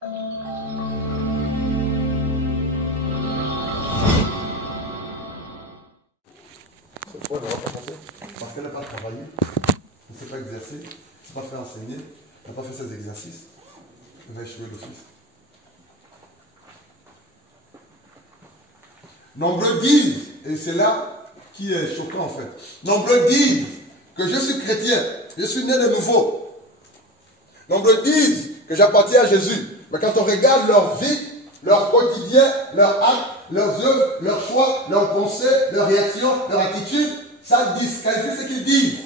C'est pourquoi elle ne va pas passer? Parce qu'elle n'a pas travaillé, elle ne s'est pas exercée, elle ne s'est pas fait enseigner, elle n'a pas fait ses exercices. Elle va échouer d'office. Nombreux disent, et c'est là qui est choquant en fait, nombreux disent que je suis chrétien, je suis né de nouveau. Nombreux disent que j'appartiens à Jésus. Mais quand on regarde leur vie, leur quotidien, leurs actes, leurs œuvres, leurs choix, leurs pensées, leurs réactions, leur attitude, ça disqualifie ce qu'ils disent.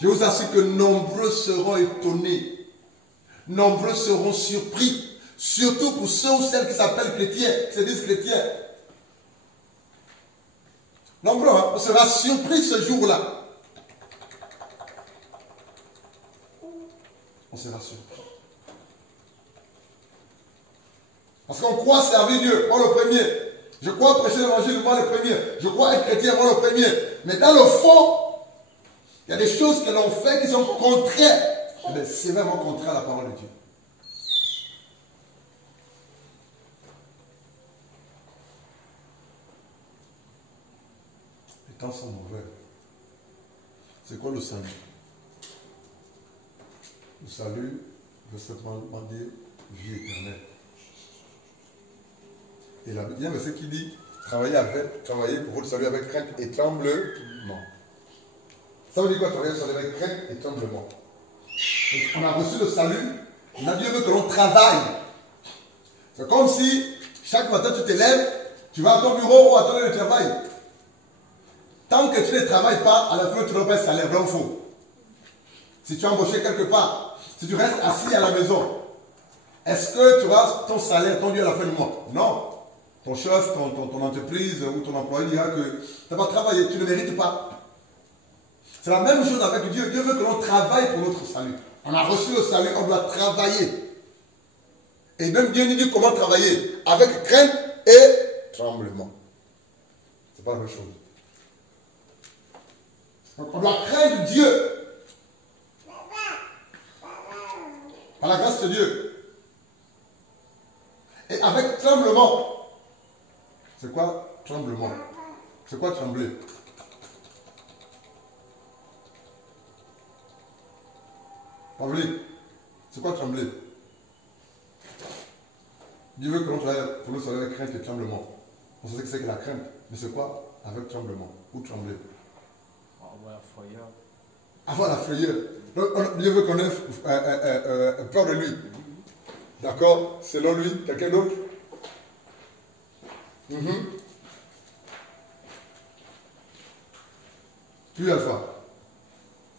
Je vous assure que nombreux seront étonnés. Nombreux seront surpris. Surtout pour ceux ou celles qui s'appellent chrétiens, qui se disent chrétiens. Nombreux, hein, on sera surpris ce jour-là. On sera surpris. Parce qu'on croit servir Dieu, moi le premier. Je crois prêcher l'évangile, moi le premier. Je crois être chrétien, moi le premier. Mais dans le fond, il y a des choses que l'on fait qui sont contraires. Mais c'est vraiment contraire à la parole de Dieu. Les temps sont mauvais. C'est quoi le salut? Le salut veut simplement dire vie éternelle. Et là, il y a un verset qui dit travailler pour vous le salut avec crainte et tremblement. Ça veut dire quoi, travailler sur avec crainte et tremblement? On a reçu le salut, Dieu veut que l'on travaille. C'est comme si chaque matin tu te lèves, tu vas à ton bureau ou à ton lieu de travail. Tant que tu ne travailles pas, à la fin tu n'auras pas un salaire, vrai ou faux? Si tu es embauché quelque part, si tu restes assis à la maison, est-ce que tu auras ton salaire tendu à la fin du mois? Non. Ton chef, ton entreprise ou ton employé dira que tu n'as pas travaillé, tu ne mérites pas. C'est la même chose avec Dieu. Dieu veut que l'on travaille pour notre salut. On a reçu le salut, on doit travailler. Et même Dieu nous dit comment travailler. Avec crainte et tremblement. C'est pas la même chose. Donc on doit craindre Dieu. Par la grâce de Dieu. Et avec tremblement. C'est quoi tremblement? C'est quoi trembler? Pavlik, c'est quoi trembler? Dieu veut que l'on travaille pour nous avec crainte et tremblement. On sait que c'est que la crainte, mais c'est quoi avec tremblement? Ou trembler? Avoir la frayeur. Avoir la frayeur. Dieu veut qu'on ait peur de lui. D'accord? Selon lui, quelqu'un d'autre? Puis Alpha.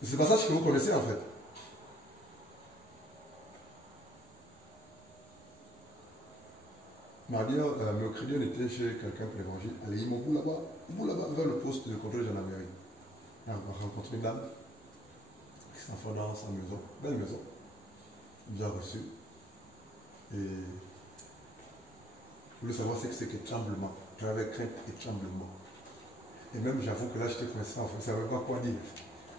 C'est pas ça que vous connaissez en fait. Mardi, mercredi, on était chez quelqu'un pour l'évangile. Allez, ils m'ont là-bas, vers le poste de contrôle de gendarmerie. On a rencontré une dame qui s'enfonce dans sa maison, belle maison, bien reçue. Et je voulais savoir ce que c'est que tremblement, travail, crainte et tremblement. Et même, j'avoue que là, j'étais coincé en fait, je ne savais pas quoi dire.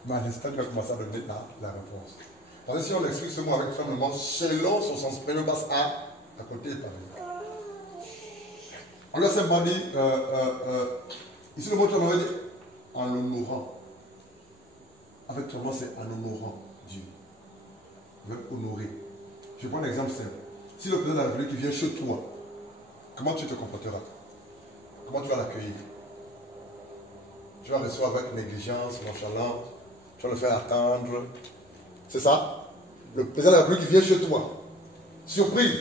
Mais à l'instant, tu as commencé à donner la réponse. Parce que si on explique ce mot avec tremblement, selon son sens premier, passe à côté et pas venir. On lui a simplement dit, ici le mot tremblement veut dire en l'honorant. Avec tremblement, c'est en honorant Dieu. On veut honorer. Je prends un exemple simple. Si le président de la République vient chez toi, comment tu te comporteras? Comment tu vas l'accueillir? Tu vas le recevoir avec négligence, nonchalance, tu vas le faire attendre. C'est ça? Le président de la République vient chez toi. Surprise.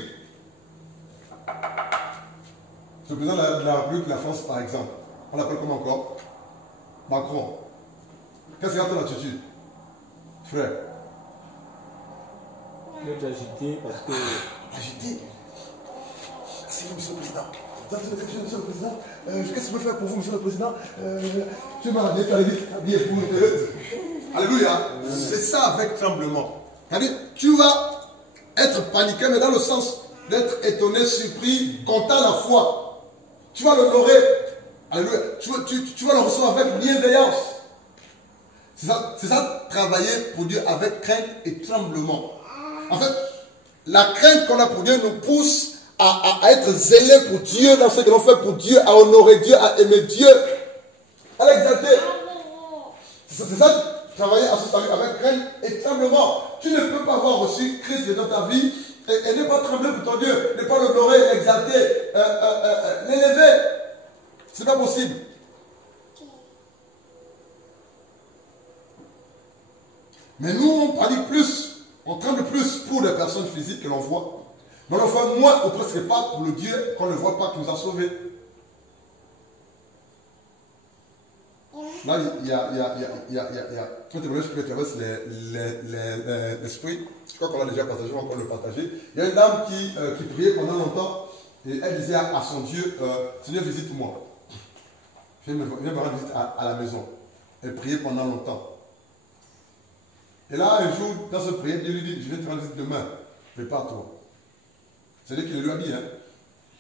Le président de la République de la France, par exemple, on l'appelle comment encore? Macron. Qu'est-ce qu'il y a ton attitude? Frère. Je vais t'agiter parce que. Agité? C'est vous, monsieur le président. Monsieur le président, qu'est-ce que je peux faire pour vous, monsieur le président? Tu m'as bien pour. Alléluia. C'est ça avec tremblement. C'est-à-dire, tu vas être paniqué, mais dans le sens d'être étonné, surpris, content la foi. Tu vas l'honorer. Alléluia. Tu vas le recevoir avec bienveillance. C'est ça, travailler pour Dieu avec crainte et tremblement. En fait, la crainte qu'on a pour Dieu nous pousse à être zélés pour Dieu, dans ce que l'on fait pour Dieu, à honorer Dieu, à aimer Dieu, à l'exalter. C'est ça, travailler à ce salut avec crainte et tremblement. Tu ne peux pas avoir reçu Christ dans ta vie et ne pas trembler pour ton Dieu, ne pas l'honorer, l'exalter, l'élever. C'est pas possible. Mais nous, on pratique plus, on tremble plus pour les personnes physiques que l'on voit. Mais on le fait moins ou presque pas pour le Dieu qu'on ne voit pas qui nous a sauvés. Là, il y a un témoignage qui traverse l'esprit. Je crois qu'on l'a déjà partagé, on va encore le partager. Il y a une dame qui priait pendant longtemps et elle disait à son Dieu, Seigneur, visite-moi. Viens me rendre visite à la maison. Elle priait pendant longtemps. Et là, un jour, dans ce prière, Dieu lui dit, je vais te rendre visite demain. Prépare-toi. C'est-à-dire qu'il lui a dit, hein,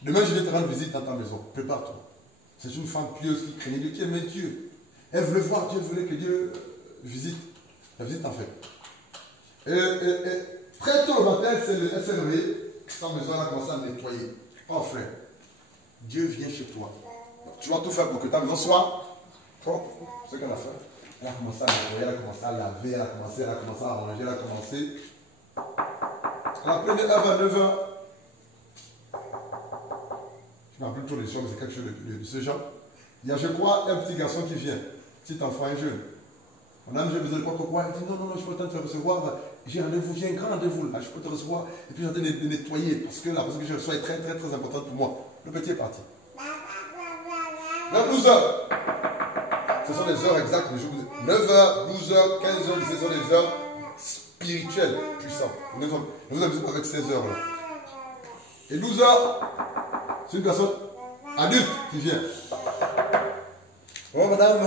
demain, je vais te rendre visite dans ta maison. Prépare-toi. C'est une femme pieuse qui craignait Dieu, qui aimait Dieu. Elle voulait voir Dieu, elle voulait que Dieu visite. La visite en fait. Et très tôt le matin, elle s'est levée. Sa maison, elle a commencé à nettoyer. Oh frère, Dieu vient chez toi. Tu vas tout faire pour que ta maison soit propre. C'est ce qu'elle a fait. Elle a commencé à nettoyer, elle a commencé à laver, elle a commencé à arranger, elle a commencé. Elle a pris de 9h à 9h. Je ne me rappelle plus trop les choses, mais c'est quelque chose de ce genre. Il y a, je crois, un petit garçon qui vient, petit enfant, un jeune. Madame, j'ai besoin de quoi? Il dit non, je peux pas te recevoir. J'ai rendez-vous, j'ai un grand rendez-vous là, je peux te recevoir. Et puis j'ai envie de nettoyer parce que la personne que je reçois est très importante pour moi. Le petit est parti. Vers 12h. Ce sont les heures exactes du jour. 9h, 12h, 15h, 16h, les heures spirituelles, puissantes. Nous avons avec ces heures-là. Et 12h, c'est une personne adulte qui vient. Oh madame,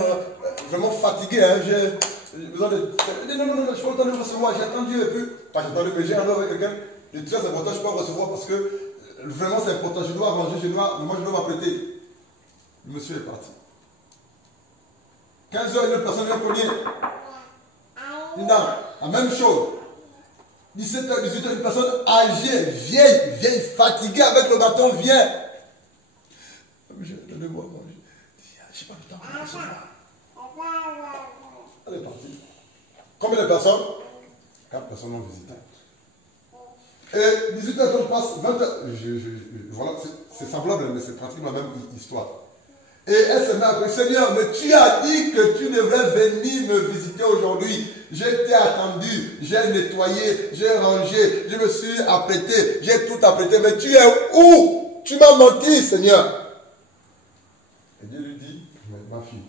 vraiment fatiguée, hein, j'ai besoin de... Non, je peux pas le temps de recevoir, j'ai attendu et puis... Pas j'ai attendu, mais j'ai un avec quelqu'un de très important, je peux recevoir parce que vraiment c'est important, je dois arranger, moi je dois m'apprêter. Le monsieur est parti. 15h, une autre personne vient cogner. Une dame, la même chose. 17h, 18h, une personne âgée, vieille, fatiguée avec le bâton, vient. Donnez-moi à manger. Je n'ai pas le temps de recevoir. Elle est partie. Combien de personnes? 4 personnes ont visité. Et 18 personnes passent, 20 voilà, c'est semblable, mais c'est pratiquement la même histoire. Et elle se met à dire, Seigneur, mais tu as dit que tu devrais venir me visiter aujourd'hui. Je t'ai attendu, j'ai nettoyé, j'ai rangé, je me suis apprêté, j'ai tout apprêté, mais tu es où? Tu m'as menti, Seigneur. Et Dieu lui dit, mais ma fille,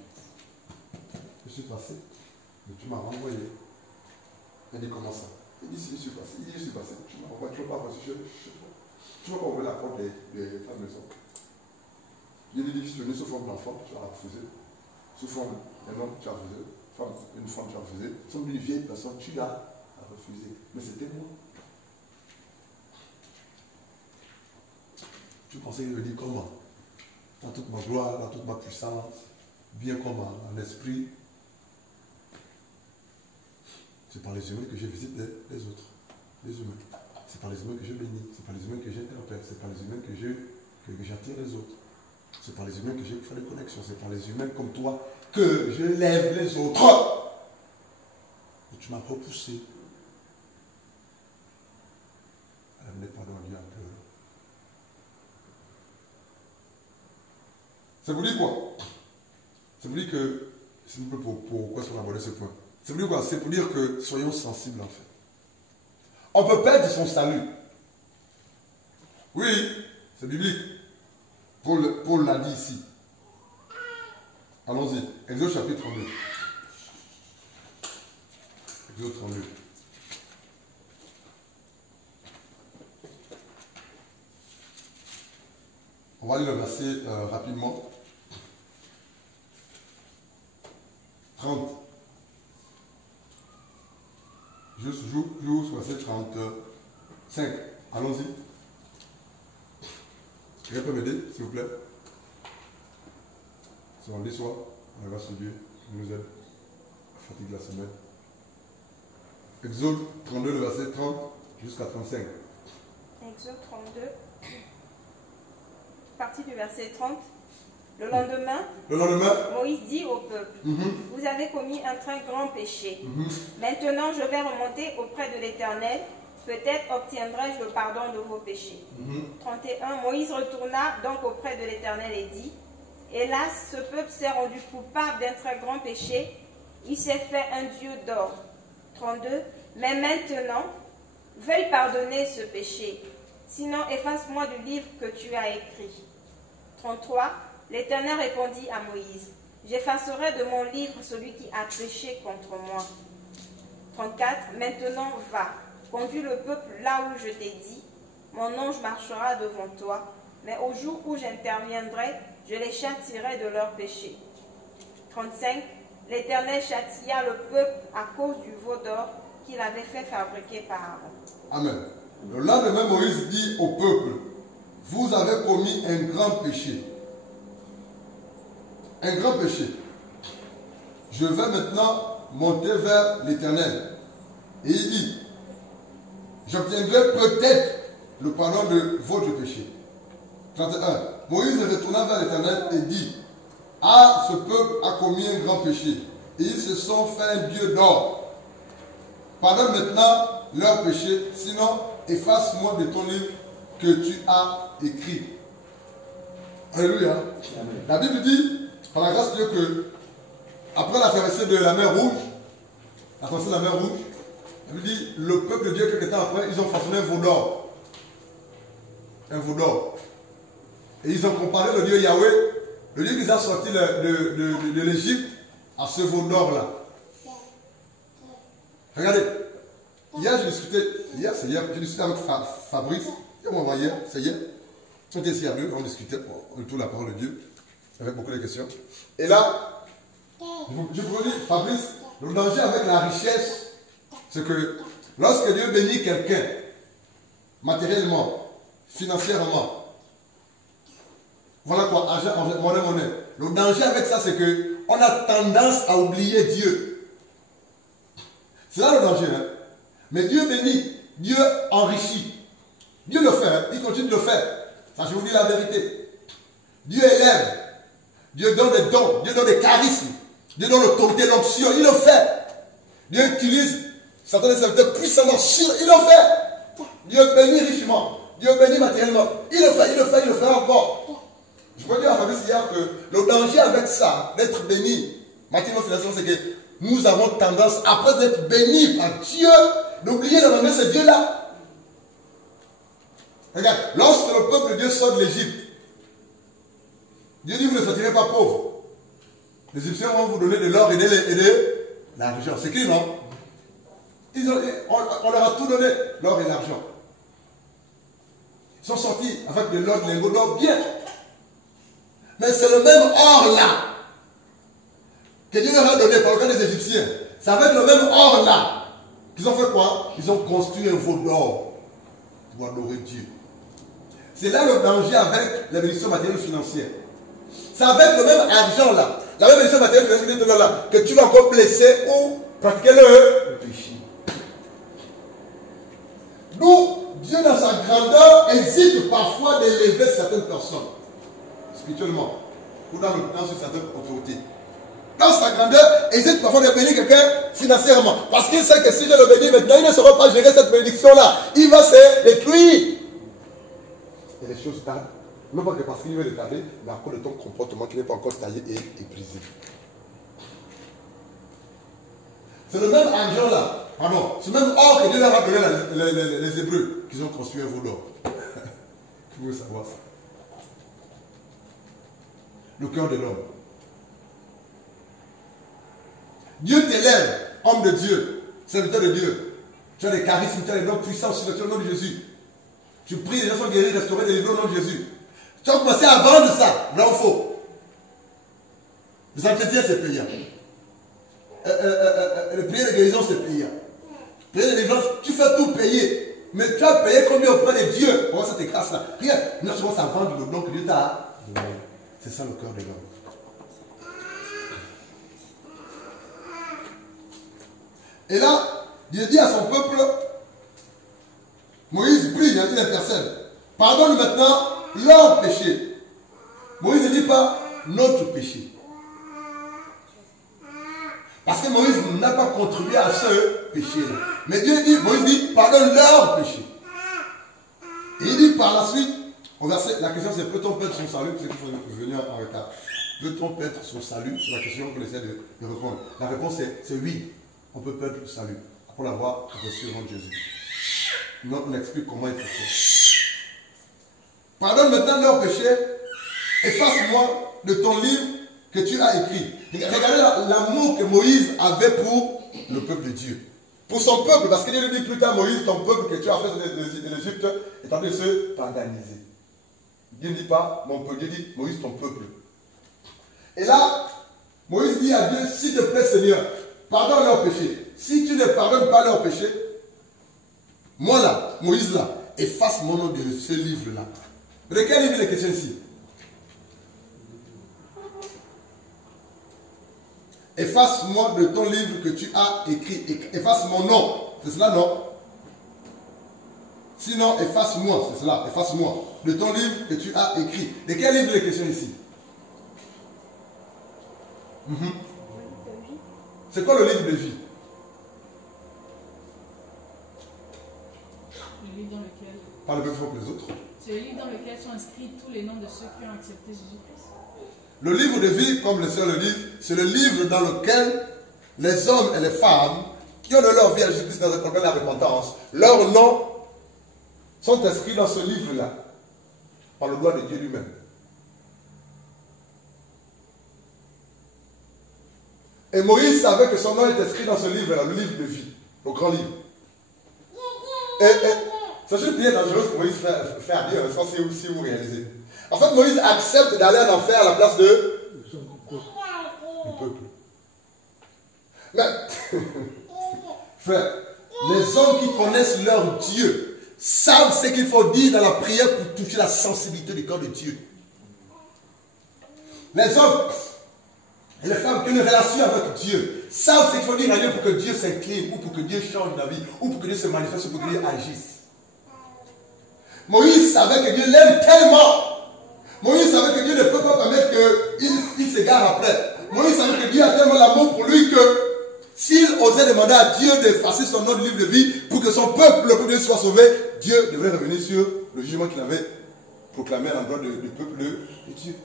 je suis passé, mais tu m'as renvoyé. Elle dit, comment ça? Il dit, si je suis passé, tu m'as renvoyé, je ne veux pas passer, tu ne vas pas ouvrir la porte de ta maison. Dieu lui dit, si tu venais sous forme d'enfant, tu as refusé. Sous forme d'un homme, tu as refusé. Une femme, tu as refusé. Sous forme d'une vieille personne, tu as refusé. Mais c'était moi. Tu pensais qu'il me dit comment? Dans toute ma gloire, dans toute ma puissance, bien comme en esprit. C'est par les humains que je visite les autres. Les humains. C'est par les humains que je bénis. C'est par les humains que j'interpelle. C'est par les humains que j'attire les autres. C'est par les humains que j'ai fait des connexions. C'est par les humains comme toi que je lève les autres. Et tu m'as repoussé. Elle n'est pas dans le diable. Ça vous dit quoi? Ça vous dit que, s'il vous plaît, pourquoi est-ce qu'on a abordé ce point? Ça veut dire quoi? C'est pour dire que soyons sensibles en fait. On peut perdre son salut. Oui, c'est biblique. Paul l'a dit ici. Allons-y. Exode chapitre 32. Exode 32. On va lire le verset rapidement. 30. Juste verset 35. Allons-y. Quelqu'un peut m'aider, s'il vous plaît? Si on dit soit, on va sur Dieu, il nous aide. Fatigue la semaine. Exode 32, le verset 30 jusqu'à 35. Exode 32, partie du verset 30. Le lendemain, Moïse dit au peuple, vous avez commis un très grand péché. Maintenant, je vais remonter auprès de l'Éternel. Peut-être obtiendrai-je le pardon de vos péchés. 31. Moïse retourna donc auprès de l'Éternel et dit, hélas, ce peuple s'est rendu coupable d'un très grand péché. Il s'est fait un dieu d'or. 32. Mais maintenant, veuille pardonner ce péché. Sinon, efface-moi du livre que tu as écrit. 33. L'Éternel répondit à Moïse, j'effacerai de mon livre celui qui a péché contre moi. 34. Maintenant va, conduis le peuple là où je t'ai dit, mon ange marchera devant toi, mais au jour où j'interviendrai, je les châtierai de leurs péchés. 35. L'Éternel châtia le peuple à cause du veau d'or qu'il avait fait fabriquer par Aaron. Amen. Le lendemain, Moïse dit au peuple, vous avez commis un grand péché. Un grand péché. Je vais maintenant monter vers l'Éternel. Et il dit, j'obtiendrai peut-être le pardon de votre péché. 31. Moïse retourna vers l'Éternel et dit, ah, ce peuple a commis un grand péché. Et ils se sont fait un dieu d'or. Pardonne maintenant leur péché, sinon efface-moi de ton livre que tu as écrit. Alléluia. La Bible dit, par la grâce de Dieu, que après la traversée de la mer Rouge, la mer Rouge, la Bible dit, le peuple de Dieu, quelques temps après, ils ont façonné un veau d'or. Un veau d'or. Et ils ont comparé le Dieu Yahweh, le Dieu qui les a sortis de l'Égypte, à ce veau d'or-là. Regardez, hier j'ai discuté avec Fabrice, on m'a envoyé, c'est hier. On était ici à deux, on discutait autour de la parole de Dieu, avec beaucoup de questions. Et là, je vous dis, Fabrice, le danger avec la richesse, c'est que lorsque Dieu bénit quelqu'un, matériellement, financièrement, voilà quoi, argent, monnaie. Le danger avec ça, c'est qu'on a tendance à oublier Dieu. C'est là le danger. Hein? Mais Dieu bénit, Dieu enrichit. Dieu le fait, hein? Il continue de le faire. Ça, je vous dis la vérité. Dieu élève. Dieu donne des dons. Dieu donne des charismes. Dieu donne l'autorité, l'onction. Il le fait. Dieu utilise certains serviteurs puissamment sur. Il le fait. Dieu bénit richement. Dieu bénit matériellement. Il le fait encore. Je peux dire à Fabrice hier que le danger avec ça, d'être béni, matériellement financièrement, c'est que nous avons tendance, après d'être bénis par Dieu, d'oublier de remercier ce Dieu-là. Regarde, lorsque le peuple de Dieu sort de l'Égypte, Dieu dit, vous ne sortirez pas pauvres. Les Égyptiens vont vous donner de l'or et de l'argent. C'est écrit, non? On leur a tout donné, l'or et l'argent. Ils sont sortis avec de l'or, des lingots d'or bien. Mais c'est le même or-là que Dieu leur a donné par le cas des Égyptiens. C'est avec le même or-là qu'ils ont fait quoi? Ils ont construit un veau d'or pour adorer Dieu. C'est là le danger avec la bénédiction matérielle financière. C'est avec le même argent-là, la même bénédiction matérielle financière là, que tu vas encore blesser ou pratiquer le péché. D'où Dieu, dans sa grandeur, hésite parfois d'élever certaines personnes, spirituellement, ou dans une certaine autorité. Dans sa grandeur, hésite parfois de bénir quelqu'un financièrement. Parce qu'il sait que si je le bénis maintenant, il ne saura pas gérer cette bénédiction-là. Il va se détruire. Et les choses tardent. Non pas que parce qu'il veut le tarder, mais à cause de ton comportement qui n'est pas encore taillé et brisé. C'est le même argent-là. Pardon. C'est le même or que Dieu leur a donné les Hébreux qu'ils ont construit un veau d'or. Vous voulez savoir ça? Le cœur de l'homme. Dieu t'élève, homme de Dieu, serviteur de Dieu. Tu as des charismes, tu as des dons puissants sur le nom de Jésus. Tu pries, les gens sont guéris, restaurés, délivrés au nom de Jésus. Tu as commencé à vendre ça, vrai ou faux? Les entretiens, c'est payant. Le prier de guérison, c'est payant. Prier de délivrance, tu fais tout payer. Mais tu as payé combien auprès de Dieu? Comment ça t'écrase là? Regarde, nous commençons à vendre le don que Dieu t'a donné. C'est ça le cœur de l'homme. Et là, Dieu dit à son peuple, Moïse prie, il intercède. Pardonne maintenant leur péché. Moïse ne dit pas notre péché. Parce que Moïse n'a pas contribué à ce péché-là. Mais Dieu dit, Moïse dit, pardonne leur péché. Et il dit par la suite, au verset, la question c'est, peut-on perdre son salut? C'est qu'il faut venir en retard. Peut-on perdre son salut? C'est la question qu'on essaie de répondre. La réponse c'est oui. On peut perdre le salut pour l'avoir reçu en Jésus. Non, on explique comment il faut faire. Pardonne maintenant leurs péchés. Efface-moi de ton livre que tu as écrit. Regardez l'amour que Moïse avait pour le peuple de Dieu. Pour son peuple, parce qu'il dit plus tard, Moïse, ton peuple que tu as fait de l'Égypte est en train de se paganiser. Dieu ne dit pas mon peuple, Dieu dit Moïse, ton peuple. Et là, Moïse dit à Dieu, s'il te plaît Seigneur, pardonne leurs péchés. Si tu ne pardonnes pas leurs péchés, moi là, Moïse là, efface mon nom de ce livre-là. De quel livre il est question ici? Efface-moi de ton livre que tu as écrit. Efface mon nom. C'est cela, non? Sinon, efface-moi. C'est cela. Efface-moi de ton livre que tu as écrit. De quel livre il est question ici? C'est quoi le livre de vie? Le livre dans lequel... Parle plus fort que les autres. C'est le livre dans lequel sont inscrits tous les noms de ceux qui ont accepté Jésus-Christ. Le livre de vie, comme les sœurs le disent, c'est le livre dans lequel les hommes et les femmes qui ont de leur vie à Jésus-Christ dans le programme de la repentance, leurs noms sont inscrits dans ce livre-là, par le doigt de Dieu lui-même. Et Moïse savait que son nom est inscrit dans ce livre-là, le livre de vie, le grand livre. C'est une prière dangereuse que Moïse fait à Dieu, je pense que si vous réalisez. En fait, Moïse accepte d'aller en enfer à la place de du peuple. Mais, frère, les hommes qui connaissent leur Dieu savent ce qu'il faut dire dans la prière pour toucher la sensibilité du corps de Dieu. Les hommes et les femmes qui ont une relation avec Dieu savent ce qu'il faut dire à Dieu pour que Dieu s'incline, ou pour que Dieu change la vie, ou pour que Dieu se manifeste, ou pour que Dieu agisse. Moïse savait que Dieu l'aime tellement. Moïse savait que Dieu ne peut pas permettre qu'il s'égare après. Moïse savait que Dieu a tellement l'amour pour lui que s'il osait demander à Dieu d'effacer son nom du livre de vie pour que son peuple, le peuple de Dieu, soit sauvé, Dieu devrait revenir sur le jugement qu'il avait proclamé à l'endroit du peuple de Dieu.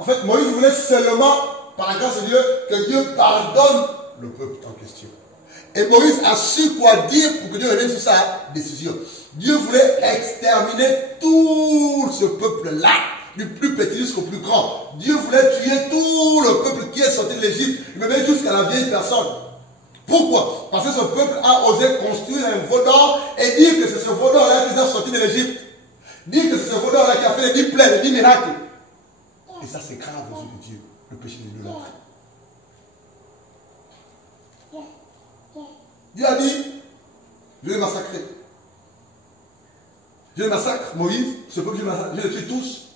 En fait, Moïse voulait seulement, par la grâce de Dieu, que Dieu pardonne le peuple en question. Et Moïse a su quoi dire pour que Dieu revienne sur sa décision. Dieu voulait exterminer tout ce peuple-là, du plus petit jusqu'au plus grand. Dieu voulait tuer tout le peuple qui est sorti de l'Égypte, même jusqu'à la vieille personne. Pourquoi? Parce que ce peuple a osé construire un veau d'or et dire que c'est ce veau d'or-là qui est sorti de l'Égypte. Dire que c'est ce veau d'or-là qui a fait les 10 plaies, les 10 miracles. Et ça, c'est grave aux yeux de Dieu, le péché de l'idolâtrie. Dieu a dit, je vais les massacrer. Je les massacre, Moïse, ce peuple, je les tue tous.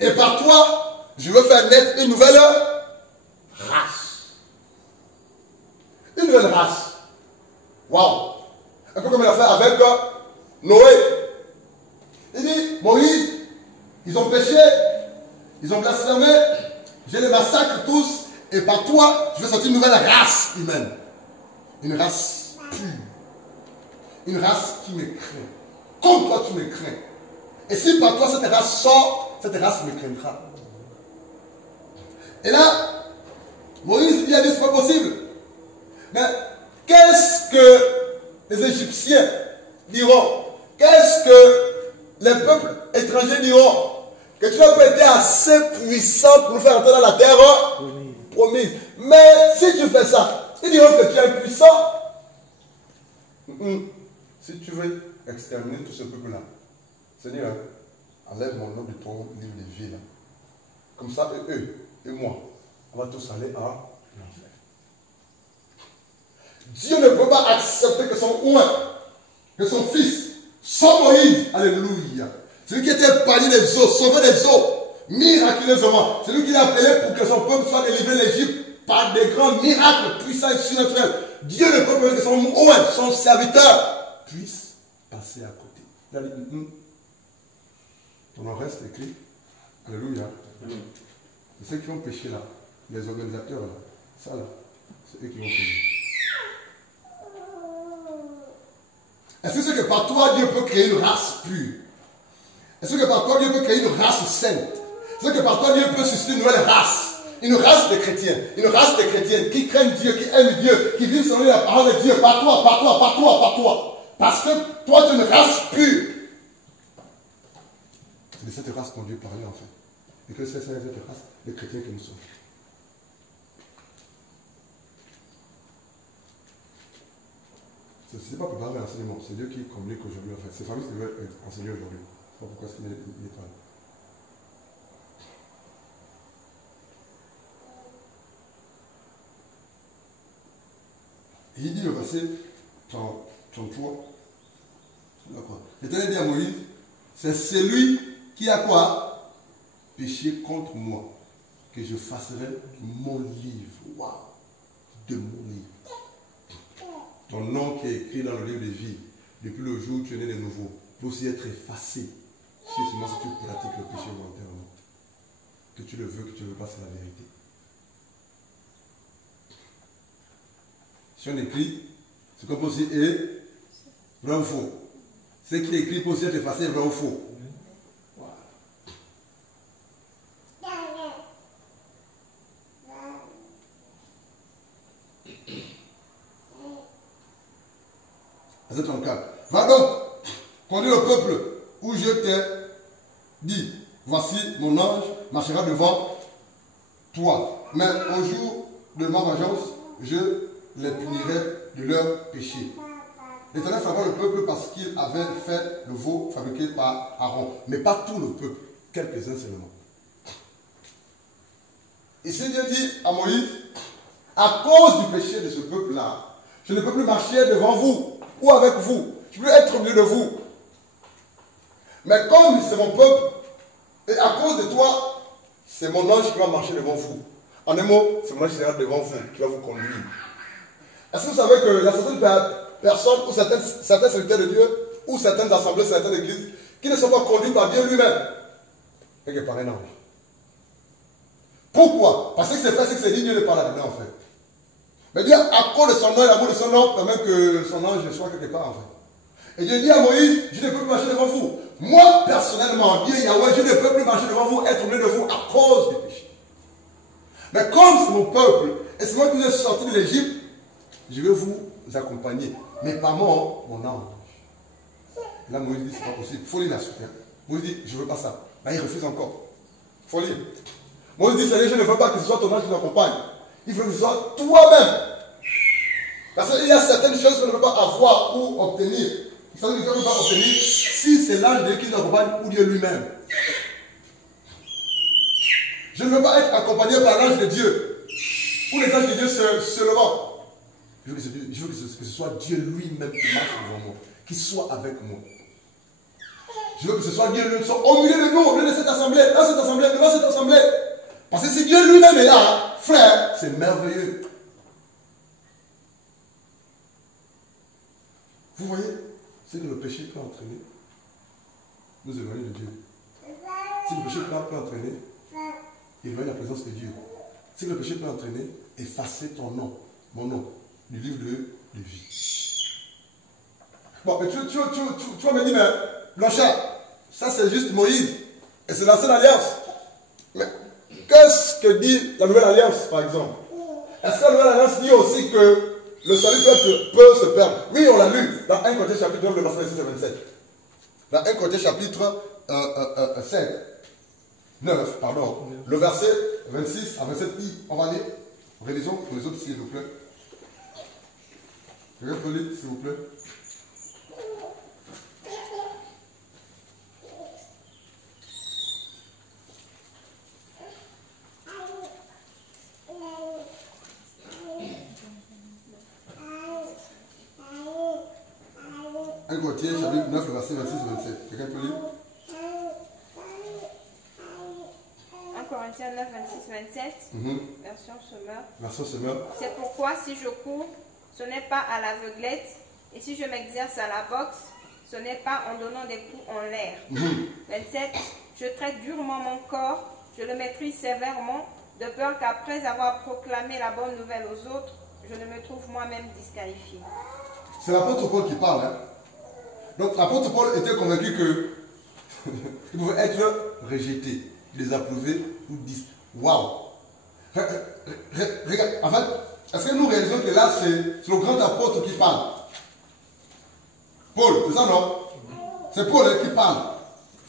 Et par toi, je veux faire naître une nouvelle race. Une nouvelle race. Waouh! Un peu comme il a fait avec Noé. Il dit, Moïse, ils ont péché, ils ont blasphémé, je les massacre tous, et par toi, je vais sortir une nouvelle race humaine. Une race pure. Une race qui me craint. Comme toi, tu me crains. Et si par toi, cette race sort, cette race me craindra. Et là, Moïse lui a dit, c'est pas possible. Mais qu'est-ce que les Égyptiens diront? Qu'est-ce que les peuples étrangers diront? Que tu n'as pas été assez puissant pour nous faire entrer dans la terre promise. Mais si tu fais ça, ils diront que tu es impuissant. Si tu veux exterminer tout ce peuple-là, Seigneur, enlève mon nom de ton livre de vie là. Comme ça, eux et moi, on va tous aller à l'enfer. Dieu ne peut pas accepter que son oint, que son fils, son Moïse, alléluia, celui qui était épargné des eaux, sauvé des eaux, miraculeusement, celui qui l'a appelé pour que son peuple soit délivré de l'Égypte par des grands miracles puissants et surnaturels. Dieu ne peut pas permettre que son oint, son serviteur, puisse passer à côté. Il a dit, ton nom reste écrit. Alléluia. C'est ceux qui ont péché là, les organisateurs là, ça là, c'est eux qui ont péché. Est-ce que c'est que par toi Dieu peut créer une race pure? Est-ce que par toi Dieu peut créer une race sainte? Est-ce que par toi Dieu peut susciter une nouvelle race? Une race de chrétiens, une race de chrétiennes qui craignent Dieu, qui aiment Dieu, qui vivent selon la parole de Dieu, par toi, par toi, par toi, par toi. Parce que toi tu es une race pure. C'est de cette race dont Dieu parlait en fait. Et que c'est cette race de chrétiens que nous sommes. Ce n'est pas préparé l'enseignement, c'est Dieu qui communique aujourd'hui en fait. C'est famille qui veut enseigner aujourd'hui. Je ne sais pas pourquoi est-ce qu'il n'est pas là. Il dit le verset 33. L'Éternel dit à Moïse, c'est celui qui a quoi? Péché contre moi, que je fasserai mon livre. Waouh! De mon livre. Ton nom qui est écrit dans le livre de vie, depuis le jour où tu es né de nouveau, peut aussi être effacé. Si seulement si tu pratiques le péché volontairement. Que tu le veux, que tu ne veux pas, c'est la vérité. Si on écrit, c'est comme aussi est vrai ou faux. Ce qui est écrit peut aussi être effacé, vrai ou faux. Voilà. Verset 34. Va donc, conduis le peuple où je t'ai dit, voici mon ange marchera devant toi. Mais au jour de ma vengeance, je les punirai de leur péché. L'Éternel frappa le peuple parce qu'il avait fait le veau fabriqué par Aaron. Mais pas tout le peuple, quelques-uns seulement. Ici Dieu dit à Moïse, à cause du péché de ce peuple-là, je ne peux plus marcher devant vous ou avec vous. Je peux être au milieu de vous. Mais comme c'est mon peuple, et à cause de toi, c'est mon ange qui va marcher devant vous. En un mot, c'est mon ange qui sera devant vous, qui va vous conduire. Est-ce que vous savez qu'il y a certaines personnes ou certains serviteurs de Dieu, ou certaines assemblées, certaines églises, qui ne sont pas conduits par Dieu lui-même, et que par un ange? Pourquoi? Parce que c'est fait, c'est que c'est dit, Dieu ne parle là-dedans en fait. Mais Dieu, à cause de son nom et l'amour de son nom, permet que son ange soit quelque part en fait. Et Dieu dit à Moïse, je ne peux plus marcher devant vous. Moi, personnellement, Dieu Yahweh, je ne peux plus marcher devant vous, être au milieu de vous à cause du péché. Mais comme c'est mon peuple, et c'est moi qui vous ai sorti de l'Égypte, je vais vous accompagner. Mais pas moi, mon ange. Là, Moïse dit, c'est pas possible. Il faut lire la suite. Moïse dit, je ne veux pas ça. Là, il refuse encore. Il faut lire. Moïse dit, Seigneur, je ne veux pas que ce soit ton ange qui m'accompagne. Il faut que ce soit toi-même. Parce qu'il y a certaines choses qu'on ne peut pas avoir ou obtenir. Il faut que tu ne peux pas obtenir si c'est l'ange de Dieu qui nous accompagne ou Dieu lui-même. Je ne veux pas être accompagné par l'ange de Dieu ou les anges de Dieu seulement. Je veux que ce soit Dieu lui-même qui marche devant moi, qui soit avec moi. Je veux que ce soit Dieu lui-même qui soit au milieu de nous, au milieu de cette assemblée, dans cette assemblée, devant cette assemblée. Parce que si Dieu lui-même est là, frère, c'est merveilleux. Vous voyez, c'est que le péché peut entraîner nous éloigner de Dieu. Si le péché peut entraîner, éloigner la présence de Dieu. Si le péché peut entraîner, effacer ton nom, mon nom, du livre de vie. Bon, mais tu vas me dire, mais Blanchard, ça c'est juste Moïse, et c'est l'ancienne alliance. Mais qu'est-ce que dit la nouvelle alliance, par exemple? Est-ce que la nouvelle alliance dit aussi que le salut peut se perdre? Oui, on l'a lu dans 1 Corinthiens chapitre 9, le verset 26 et 27. Dans 1 Corinthiens chapitre 9, pardon, le verset 26 à 27, on va lire. Réalisons pour les autres, s'il vous plaît. Quelqu'un peut lire, s'il vous plaît. Un Corinthiens chapitre 9, le verset 26 et 27. Quelqu'un peut lire? 1 Corinthiens 9, 26, 27. Version Semeur. Version Semeur. C'est pourquoi si je cours, ce n'est pas à l'aveuglette, et si je m'exerce à la boxe, Ce n'est pas en donnant des coups en l'air. 27. Je traite durement mon corps, je le maîtrise sévèrement, de peur qu'après avoir proclamé la bonne nouvelle aux autres, je ne me trouve moi-même disqualifié. C'est l'apôtre Paul qui parle. Hein? Donc l'apôtre Paul était convaincu que il pouvait être rejeté, désapprouvé ou dit waouh. Regarde, en fait, est-ce que nous réalisons que là c'est le grand apôtre qui parle? Paul, c'est ça non? C'est Paul qui parle.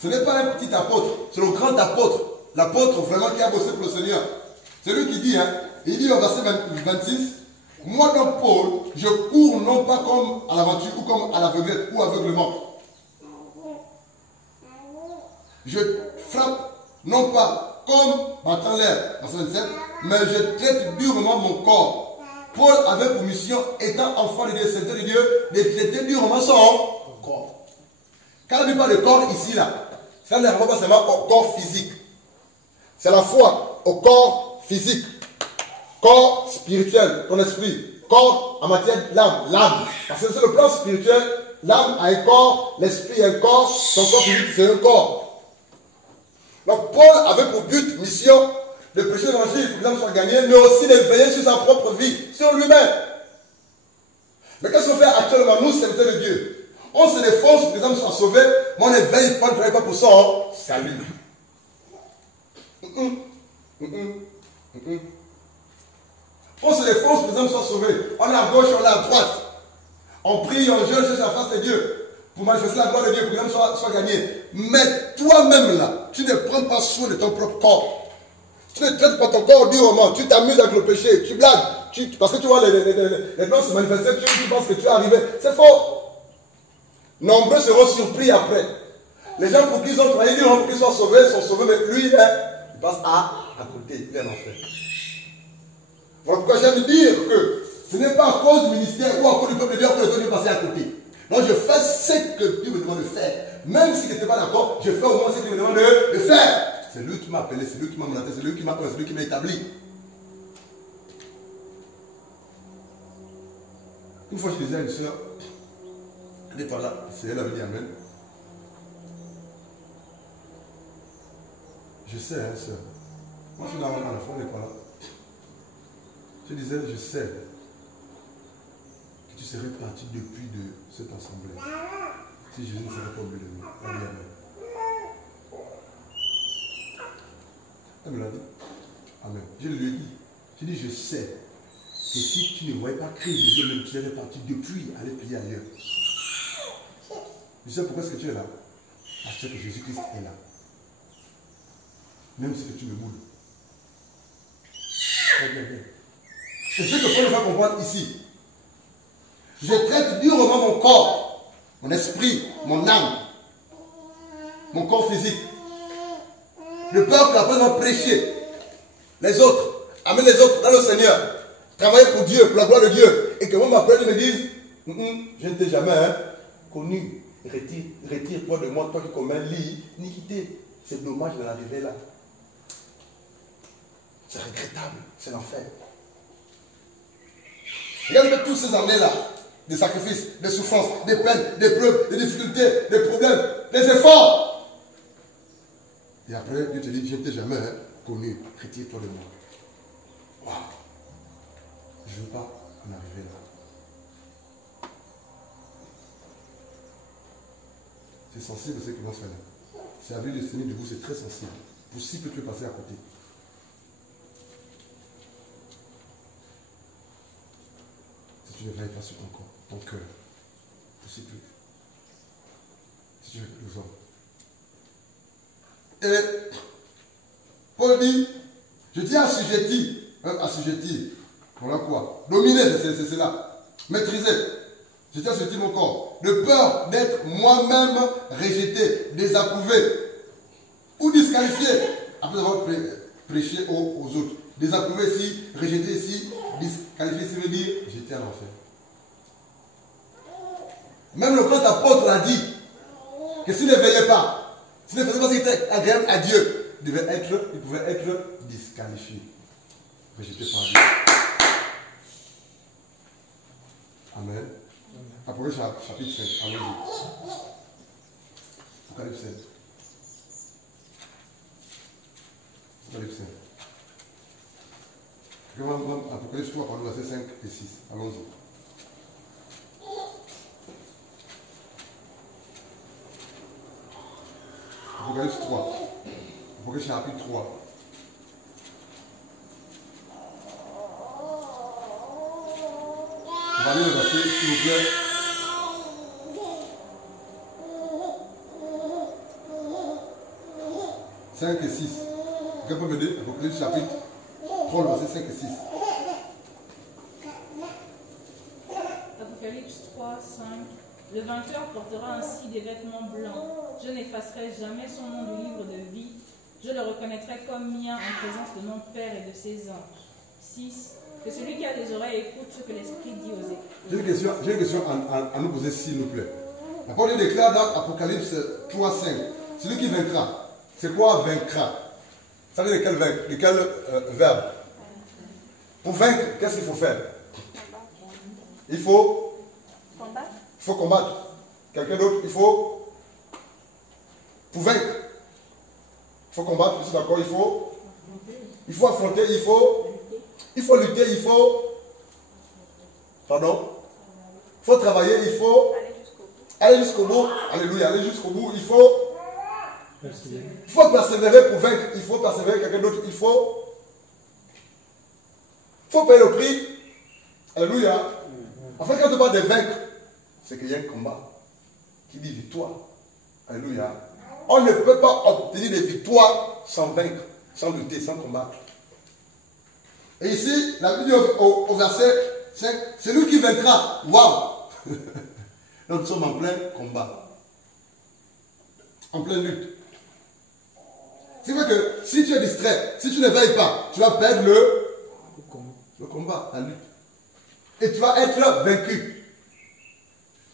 Ce n'est pas un petit apôtre, c'est le grand apôtre. L'apôtre vraiment qui a bossé pour le Seigneur. C'est lui qui dit, hein, il dit au verset 26, moi donc Paul, je cours non pas comme à l'aventure ou comme à l'aveuglette ou aveuglement. Je frappe non pas comme battant l'air, verset 27, mais je traite durement mon corps. Paul avait pour mission, étant enfant de Dieu, serviteur de Dieu, de traiter durement son corps. Quand on dit pas de corps ici, là, ça ne renvoie pas seulement au corps physique. C'est la foi au corps physique, corps spirituel, ton esprit, corps en matière d'âme, l'âme. Parce que c'est le plan spirituel, l'âme a un corps, l'esprit a un corps, son corps physique c'est un corps. Donc Paul avait pour but, mission, de prêcher l'évangile pour que les hommes soient gagnés, mais aussi de veiller sur sa propre vie, sur lui-même. Mais qu'est-ce qu'on fait actuellement, nous, serviteurs de Dieu? On se défonce pour que les hommes soient sauvés, mais on ne veille pas, on ne travaille pas pour son salut. On se défonce pour que les hommes soient sauvés. On est à gauche, on est à droite. On prie, on jeûne, cherche la face de Dieu pour manifester la gloire de Dieu, pour que les hommes soient gagnés. Mais toi-même là, tu ne prends pas soin de ton propre corps. Tu ne traites pas ton corps durement. Tu t'amuses avec le péché, tu blagues. Parce que tu vois les dons se manifester, tu penses que tu es arrivé. C'est faux. Nombreux seront surpris après. Les gens pour qui ils ont travaillé durement, pour qu'ils soient sauvés, sont sauvés, mais lui, il passe à côté, il est en enfer. Voilà pourquoi j'aime dire que ce n'est pas à cause du ministère ou à cause du peuple de Dieu que je dois passer à côté. Donc je fais ce que Dieu me demande de faire. Même si je n'étais pas d'accord, je fais au moins ce qu'il me demande de faire. C'est lui qui m'a appelé, c'est lui qui m'a mandaté, c'est lui qui m'a établi. Une fois je disais à une soeur, elle n'est pas là, c'est elle avait dit Amen. Je sais, hein, soeur. Moi je suis dans la foi, elle n'est pas là. Je disais, je sais que tu serais parti depuis de cette assemblée. Si Jésus ne serait pas au milieu de nous. Elle dit Amen. Elle me l'a dit. Amen. Je lui ai dit. Je dis, je sais que si tu ne voyais pas Christ Jésus, même tu serais parti depuis aller prier ailleurs. Tu sais pourquoi est-ce que tu es là? Parce que Jésus-Christ est là. Même si tu me boules. C'est ce que Paul nous fait comprendre ici. Je traite durement mon corps, mon esprit, mon âme, mon corps physique. De peur qu'après on prêcher les autres, amener les autres dans le Seigneur, travailler pour Dieu, pour la gloire de Dieu, et que moi m'appelle et me dise, je ne t'ai jamais connu, retire-toi de moi, toi qui commets l'iniquité. C'est dommage de l'arriver là. C'est regrettable, c'est l'enfer. Regardez tous ces années-là, des sacrifices, des souffrances, des peines, des preuves, des difficultés, des problèmes, des efforts. Et après, Dieu te dit, je ne t'ai jamais connu, retire-toi de moi. Waouh! Je ne veux pas en arriver là. C'est sensible ce que l'on fait là. C'est la vie de Seigneur de vous, c'est très sensible. Pour si peu tu passer à côté. Si tu ne veilles pas sur ton corps, ton cœur, aussi peu. Si tu veux que nous hommes. Et Paul dit, je dis assujetti, voilà quoi, dominer, c'est cela, maîtriser, je dis assujetti mon corps, de peur d'être moi-même rejeté, désapprouvé ou disqualifié après avoir prêché aux autres. Désapprouvé ici, rejeté ici, disqualifié ici veut dire j'étais à l'enfer. Même le grand apôtre l'a dit que s'il ne veillait pas, s'il ne faisait pas ce qui était agréable à Dieu, il pouvait être disqualifié, rejeté par Dieu. Amen. Apocalypse chapitre 5. Allons-y. Apocalypse 5. Apocalypse 5. Apocalypse 3, pardon, versets 5 et 6. Allons-y. Apocalypse 3. Apocalypse chapitre 3. On va lire le verset, s'il vous plaît. « 5 et 6. Quelqu'un peut m'aider? Apocalypse chapitre 3, le verset 5 et 6. Apocalypse 3, 5. Le vainqueur portera ainsi des vêtements blancs. Je n'effacerai jamais son nom du livre de vie. Je le reconnaîtrai comme mien en présence de mon Père et de ses anges. 6. Que celui qui a des oreilles écoute ce que l'Esprit dit aux Écritures. J'ai une question à nous poser, s'il nous plaît. La parole déclare dans Apocalypse 3, 5. Celui qui vaincra. C'est quoi vaincra? Ça veut dire quel verbe? Pour vaincre, qu'est-ce qu'il faut faire? Il faut combattre. Quelqu'un d'autre, il faut. Pour vaincre, il faut combattre. Je suis d'accord, il faut affronter, il faut lutter, il faut. Pardon? Il faut travailler, il faut. Aller jusqu'au bout. Alléluia, aller jusqu'au bout. Il faut persévérer pour vaincre. Il faut persévérer, quelqu'un d'autre. Il faut payer le prix. Alléluia. En fait, quand on parle de vaincre, c'est qu'il y a un combat qui dit victoire. Alléluia. On ne peut pas obtenir des victoires sans vaincre, sans lutter, sans combattre. Et ici, la Bible dit au verset 5, c'est lui qui vaincra. Waouh! Donc nous sommes en plein combat. En pleine lutte. C'est vrai que si tu es distrait, si tu ne veilles pas, tu vas perdre le combat, la lutte. Et tu vas être vaincu.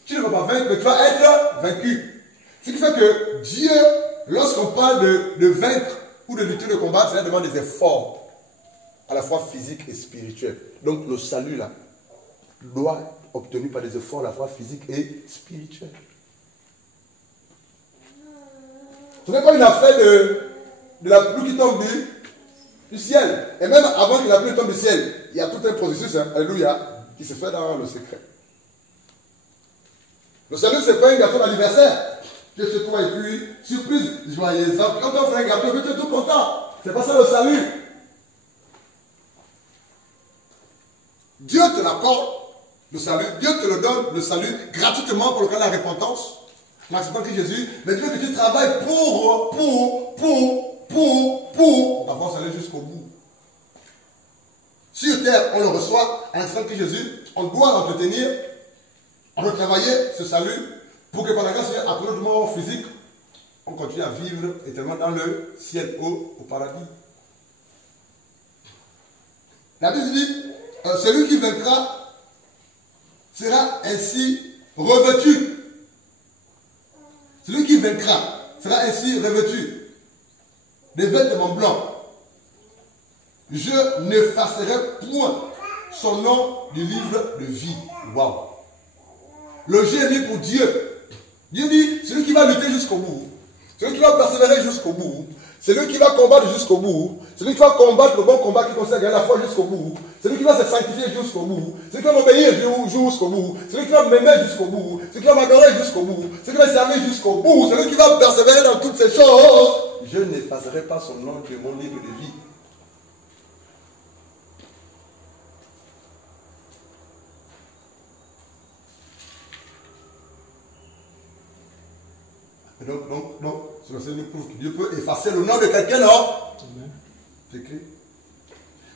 Tu ne vas pas vaincre, mais tu vas être vaincu. Ce qui fait que Dieu, lorsqu'on parle de vaincre ou de lutter, de combattre, ça demande des efforts, à la fois physiques et spirituels. Donc le salut là, doit être obtenu par des efforts à la fois physiques et spirituels. Ce n'est pas une affaire de la pluie qui tombe du ciel. Et même avant que la pluie tombe du ciel, il y a tout un processus, hein, alléluia, qui se fait dans le secret. Le salut, ce n'est pas un gâteau d'anniversaire. Tu es chez toi et puis, surprise, joyeux. Quand on fait un gâteau, tu es tout content. C'est pas ça le salut. Dieu te l'accorde, le salut. Dieu te le donne, le salut, gratuitement pour le cas de la repentance. En acceptant Christ Jésus. Mais Dieu veut que tu travailles pour avoir salut jusqu'au bout. Sur terre, on le reçoit en acceptant Christ Jésus. On doit l'entretenir. On doit travailler ce salut pour que par la grâce, après notre mort physique, on continue à vivre éternellement dans le ciel au paradis. La Bible dit, celui qui vaincra sera ainsi revêtu. Celui qui vaincra sera ainsi revêtu des vêtements blancs. Je n'effacerai point son nom du livre de vie. Waouh! Le G est mis pour Dieu. Dieu dit, celui qui va lutter jusqu'au bout, celui qui va persévérer jusqu'au bout, celui qui va combattre jusqu'au bout, celui qui va combattre le bon combat qui concerne la foi jusqu'au bout, celui qui va se sanctifier jusqu'au bout, celui qui va m'obéir jusqu'au bout, celui qui va m'aimer jusqu'au bout, celui qui va m'adorer jusqu'au bout, celui qui va servir jusqu'au bout, celui qui va persévérer dans toutes ces choses, je n'effacerai pas son nom de mon livre de vie. Donc, ce verset nous prouve que Dieu peut effacer le nom de quelqu'un, non? C'est écrit.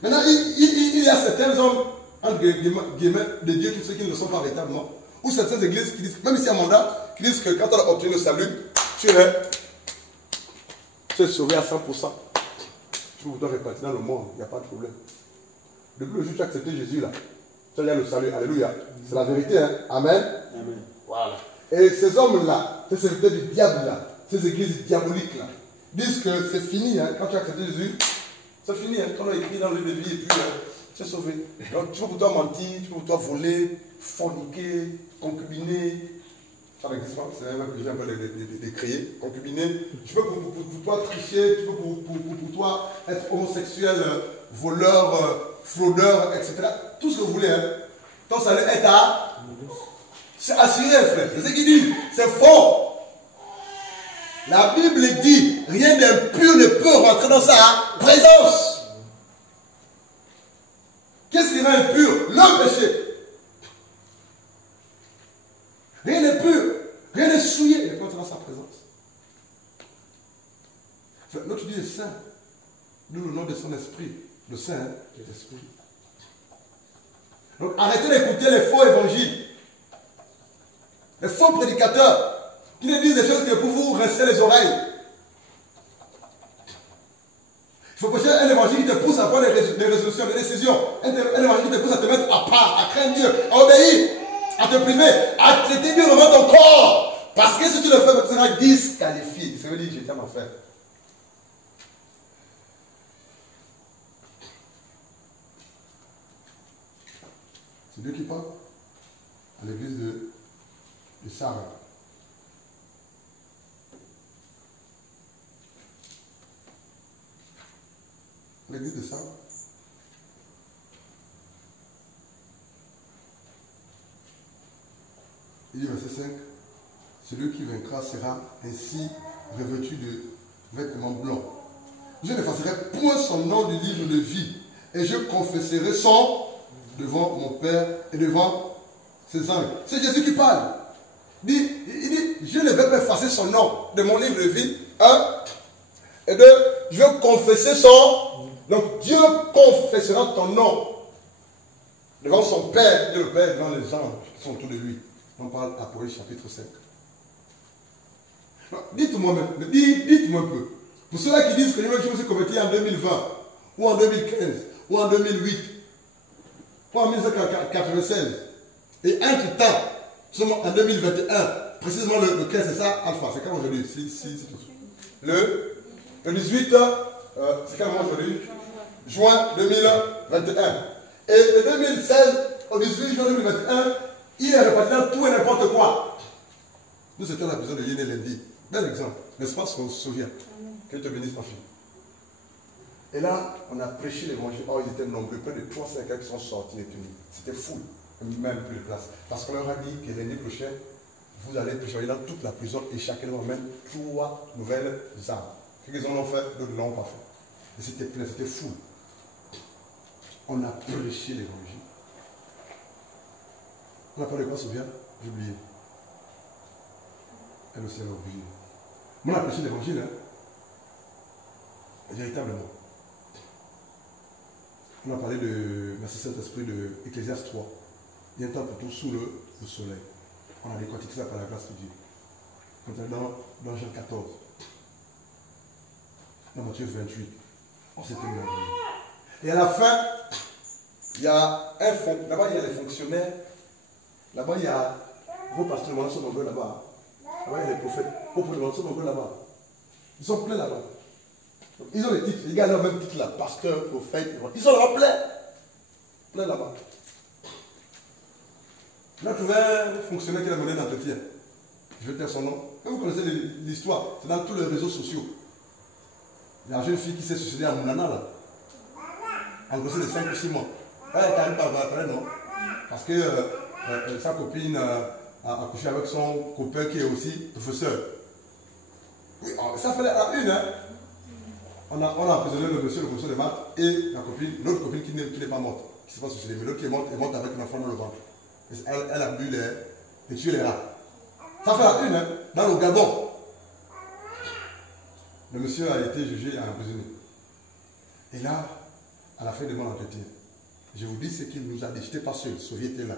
Maintenant, il y a certains hommes, entre guillemets, de Dieu, tous ceux qui ne le sont pas véritablement, ou certaines églises qui disent, même ici à mandat, qui disent que quand on a obtenu le salut, tu es sauvé à 100%. Tu dois repartir dans le monde, il n'y a pas de problème. Depuis le jour où tu as accepté Jésus, là, tu as le salut, alléluia. C'est la vérité, hein? Amen. Amen. Voilà. Et ces hommes-là, ces serviteurs du diable-là, ces églises diaboliques-là, disent que c'est fini, hein, quand tu as accepté Jésus, c'est fini, hein, quand on a écrit dans le livre de vie, et puis tu es sauvé. Donc tu peux pour toi mentir, tu peux pour toi voler, forniquer, concubiner, Ça n'existe pas, c'est un que j'ai un peu de créer. Concubiner, tu peux pour toi tricher, tu peux pour toi être homosexuel, voleur, fraudeur, etc. Tout ce que vous voulez. Hein. Ton salut est à. C'est assuré, frère. C'est ce qu'il dit. C'est faux. La Bible dit rien d'impur ne peut rentrer dans sa présence. Qu'est-ce qui rend impur? Le péché. Rien n'est pur, rien n'est souillé, il peut entrer dans sa présence. L'autre dit le Saint, nous le nom de son esprit, le Saint, l'esprit. Donc arrêtez d'écouter les faux évangiles, les faux prédicateurs qui ne disent des choses que pour vous rincer les oreilles. Il faut prêcher un évangile qui te pousse à prendre des résolutions, des décisions, un évangile qui te pousse à te mettre à part, à craindre Dieu, à obéir. À te priver, à traiter bien ton corps. Parce que si tu le fais, tu seras disqualifié. Ça veut dire que j'étais en enfer. C'est Dieu qui parle à l'église de Sarah. L'église de Sarah. Il dit verset 5, celui qui vaincra sera ainsi revêtu de vêtements blancs. Je n'effacerai point son nom du livre de vie, et je confesserai son devant mon Père et devant ses anges. C'est Jésus qui parle. Il dit, je ne vais pas effacer son nom de mon livre de vie, et je vais confesser son. Donc Dieu confessera ton nom devant son Père, Dieu le Père, devant les anges qui sont autour de lui. On parle Apocalypse chapitre 5. Dites-moi même, dites-moi un peu. Pour ceux-là qui disent que je me suis converti en 2020, ou en 2015, ou en 2008, ou en 1996, et entre-temps, seulement en 2021, précisément le 15, c'est ça, Alpha, c'est quand aujourd'hui? Le 18, c'est quand aujourd'hui? Juin 2021. Et de 2016 au 18 juin 2021, il est reparti dans tout et n'importe quoi. Nous étions dans la prison de Yéné lundi. Bel exemple. N'est-ce pas ce qu'on se souvient? Que te bénisse ma fille. Et là, on a prêché l'évangile. Oh, ils étaient nombreux. Près de 300 qui sont sortis et tenus. C'était fou. Même plus de place. Parce qu'on leur a dit que l'année prochaine, vous allez prêcher dans toute la prison et chacun va mettre 3 nouvelles armes. Quelques-uns l'ont fait, d'autres ne l'ont pas fait. Et c'était plein, c'était fou. On a prêché l'évangile. On a parlé de quoi, Sophia? J'ai oublié. Elle aussi, elle a oublié. On a prêché l'évangile, hein? Véritablement. On a parlé de, merci Saint-Esprit, de Ecclésiaste 3. Il y a un temps pour tout sous le soleil. On a décortiqué ça par la grâce de Dieu. On est dans Jean 14. Dans Matthieu 28. On s'est tenu. Et à la fin, il y a un fond. Là-bas, il y a les fonctionnaires. Là-bas, il y a vos pasteurs de sont nombreux là-bas. Là-bas, il y a les prophètes. Vos prophètes sont nombreux là-bas. Ils sont pleins là-bas. Ils ont les titres. Les gars, leur même titre là. Pasteur, prophète. Ils sont là pleins. Pleins là-bas. Là, tu vois un fonctionnaire qui a mené d'entretien. Je vais taire son nom. Vous connaissez l'histoire. C'est dans tous les réseaux sociaux. Il y a une jeune fille qui s'est suicidée à Mounana là. Engrossée de 5 ou 6 mois. Elle est quand même pas après, non? Parce que sa copine a couché avec son copain qui est aussi professeur. Oui, ça fait la une, hein? On a emprisonné le monsieur, le professeur de maths, et la copine, l'autre copine qui n'est pas morte, qui s'est pas suicidée, mais l'autre qui est morte avec un enfant dans le ventre. Elle a bu les tuer les rats. Ça fait la une, hein? Dans le Gabon. Le monsieur a été jugé et emprisonné. Et là, à la fin de mon entretien, je vous dis ce qu'il nous a dit. Je n'étais pas seul. Sophie était là.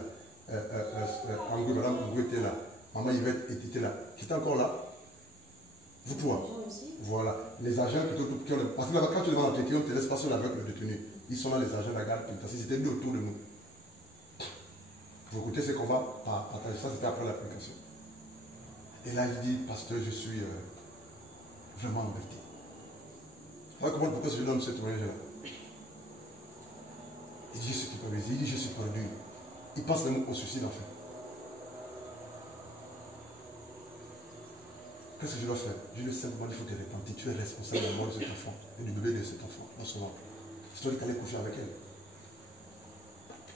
Madame Angou était là. Maman Yvette était là. J'étais encore là. Vous trois. Voilà. Les agents qui ont. Parce que quand tu demandes l'entretien, on ne te laisse pas seul avec le détenu. Ils sont là, les agents de la garde pénitentiaire. Ils étaient deux autour de nous. Vous écoutez ce qu'on va partager. Ça, c'était après l'application. Et là, il dit, pasteur, je suis vraiment embêté. Vous voyez pourquoi je donne ce témoignage-là? Il dit, je suis culpabilisé. Il dit, je suis perdu. Il pense même au suicide, en fait. qu'est-ce que je dois faire? Je dis simplement, il faut te repentir. Tu es responsable de la mort de cet enfant et du bébé de cet enfant en ce moment. C'est toi qui allais coucher avec elle.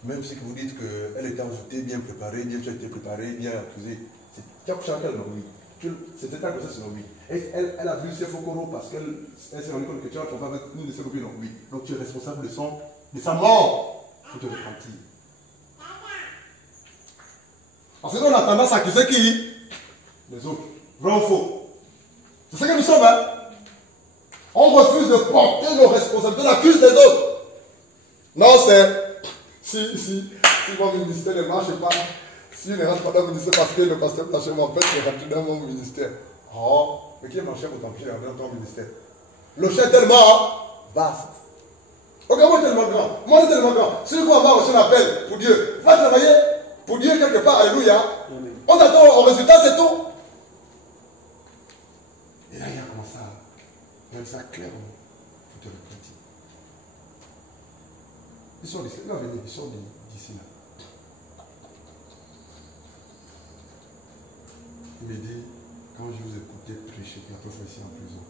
Même si vous dites qu'elle était envoûtée, bien préparée, bien tu as été préparée, bien accusée. Tu as couché avec elle, non? Oui. C'était ta grossesse, non? Oui. Elle a vu ses faux coraux parce qu'elle s'est rendue compte que tu as trompé avec une de ses copines, non? Oui. Donc tu es responsable de sa mort. Il faut te repentir. Parce qu'on a tendance à accuser qui? Les autres. Vrai ou faux? C'est ce que nous sommes, hein? On refuse de porter nos responsabilités, on accuse les autres. Non, c'est... Si mon ministère ne marche pas, si je ne rentre pas dans le ministère parce que le pasteur Taché m'empêche de rentrer dans mon ministère. Oh, mais qui est mon chef au tempête dans ton ministère? Le chef est tellement vaste. Ok, moi tellement grand. Moi est tellement grand. Si vous avez reçu un appel pour Dieu, va travailler pour Dieu quelque part. Alléluia. On attend au résultat, c'est tout. Et là, il y a comme ça. Même ça clairement. Il faut te repentir. Ils sont d'ici. Non, venez, ils sont d'ici là. Il me dit, quand je vous écoutais prêcher, la première fois ici en prison,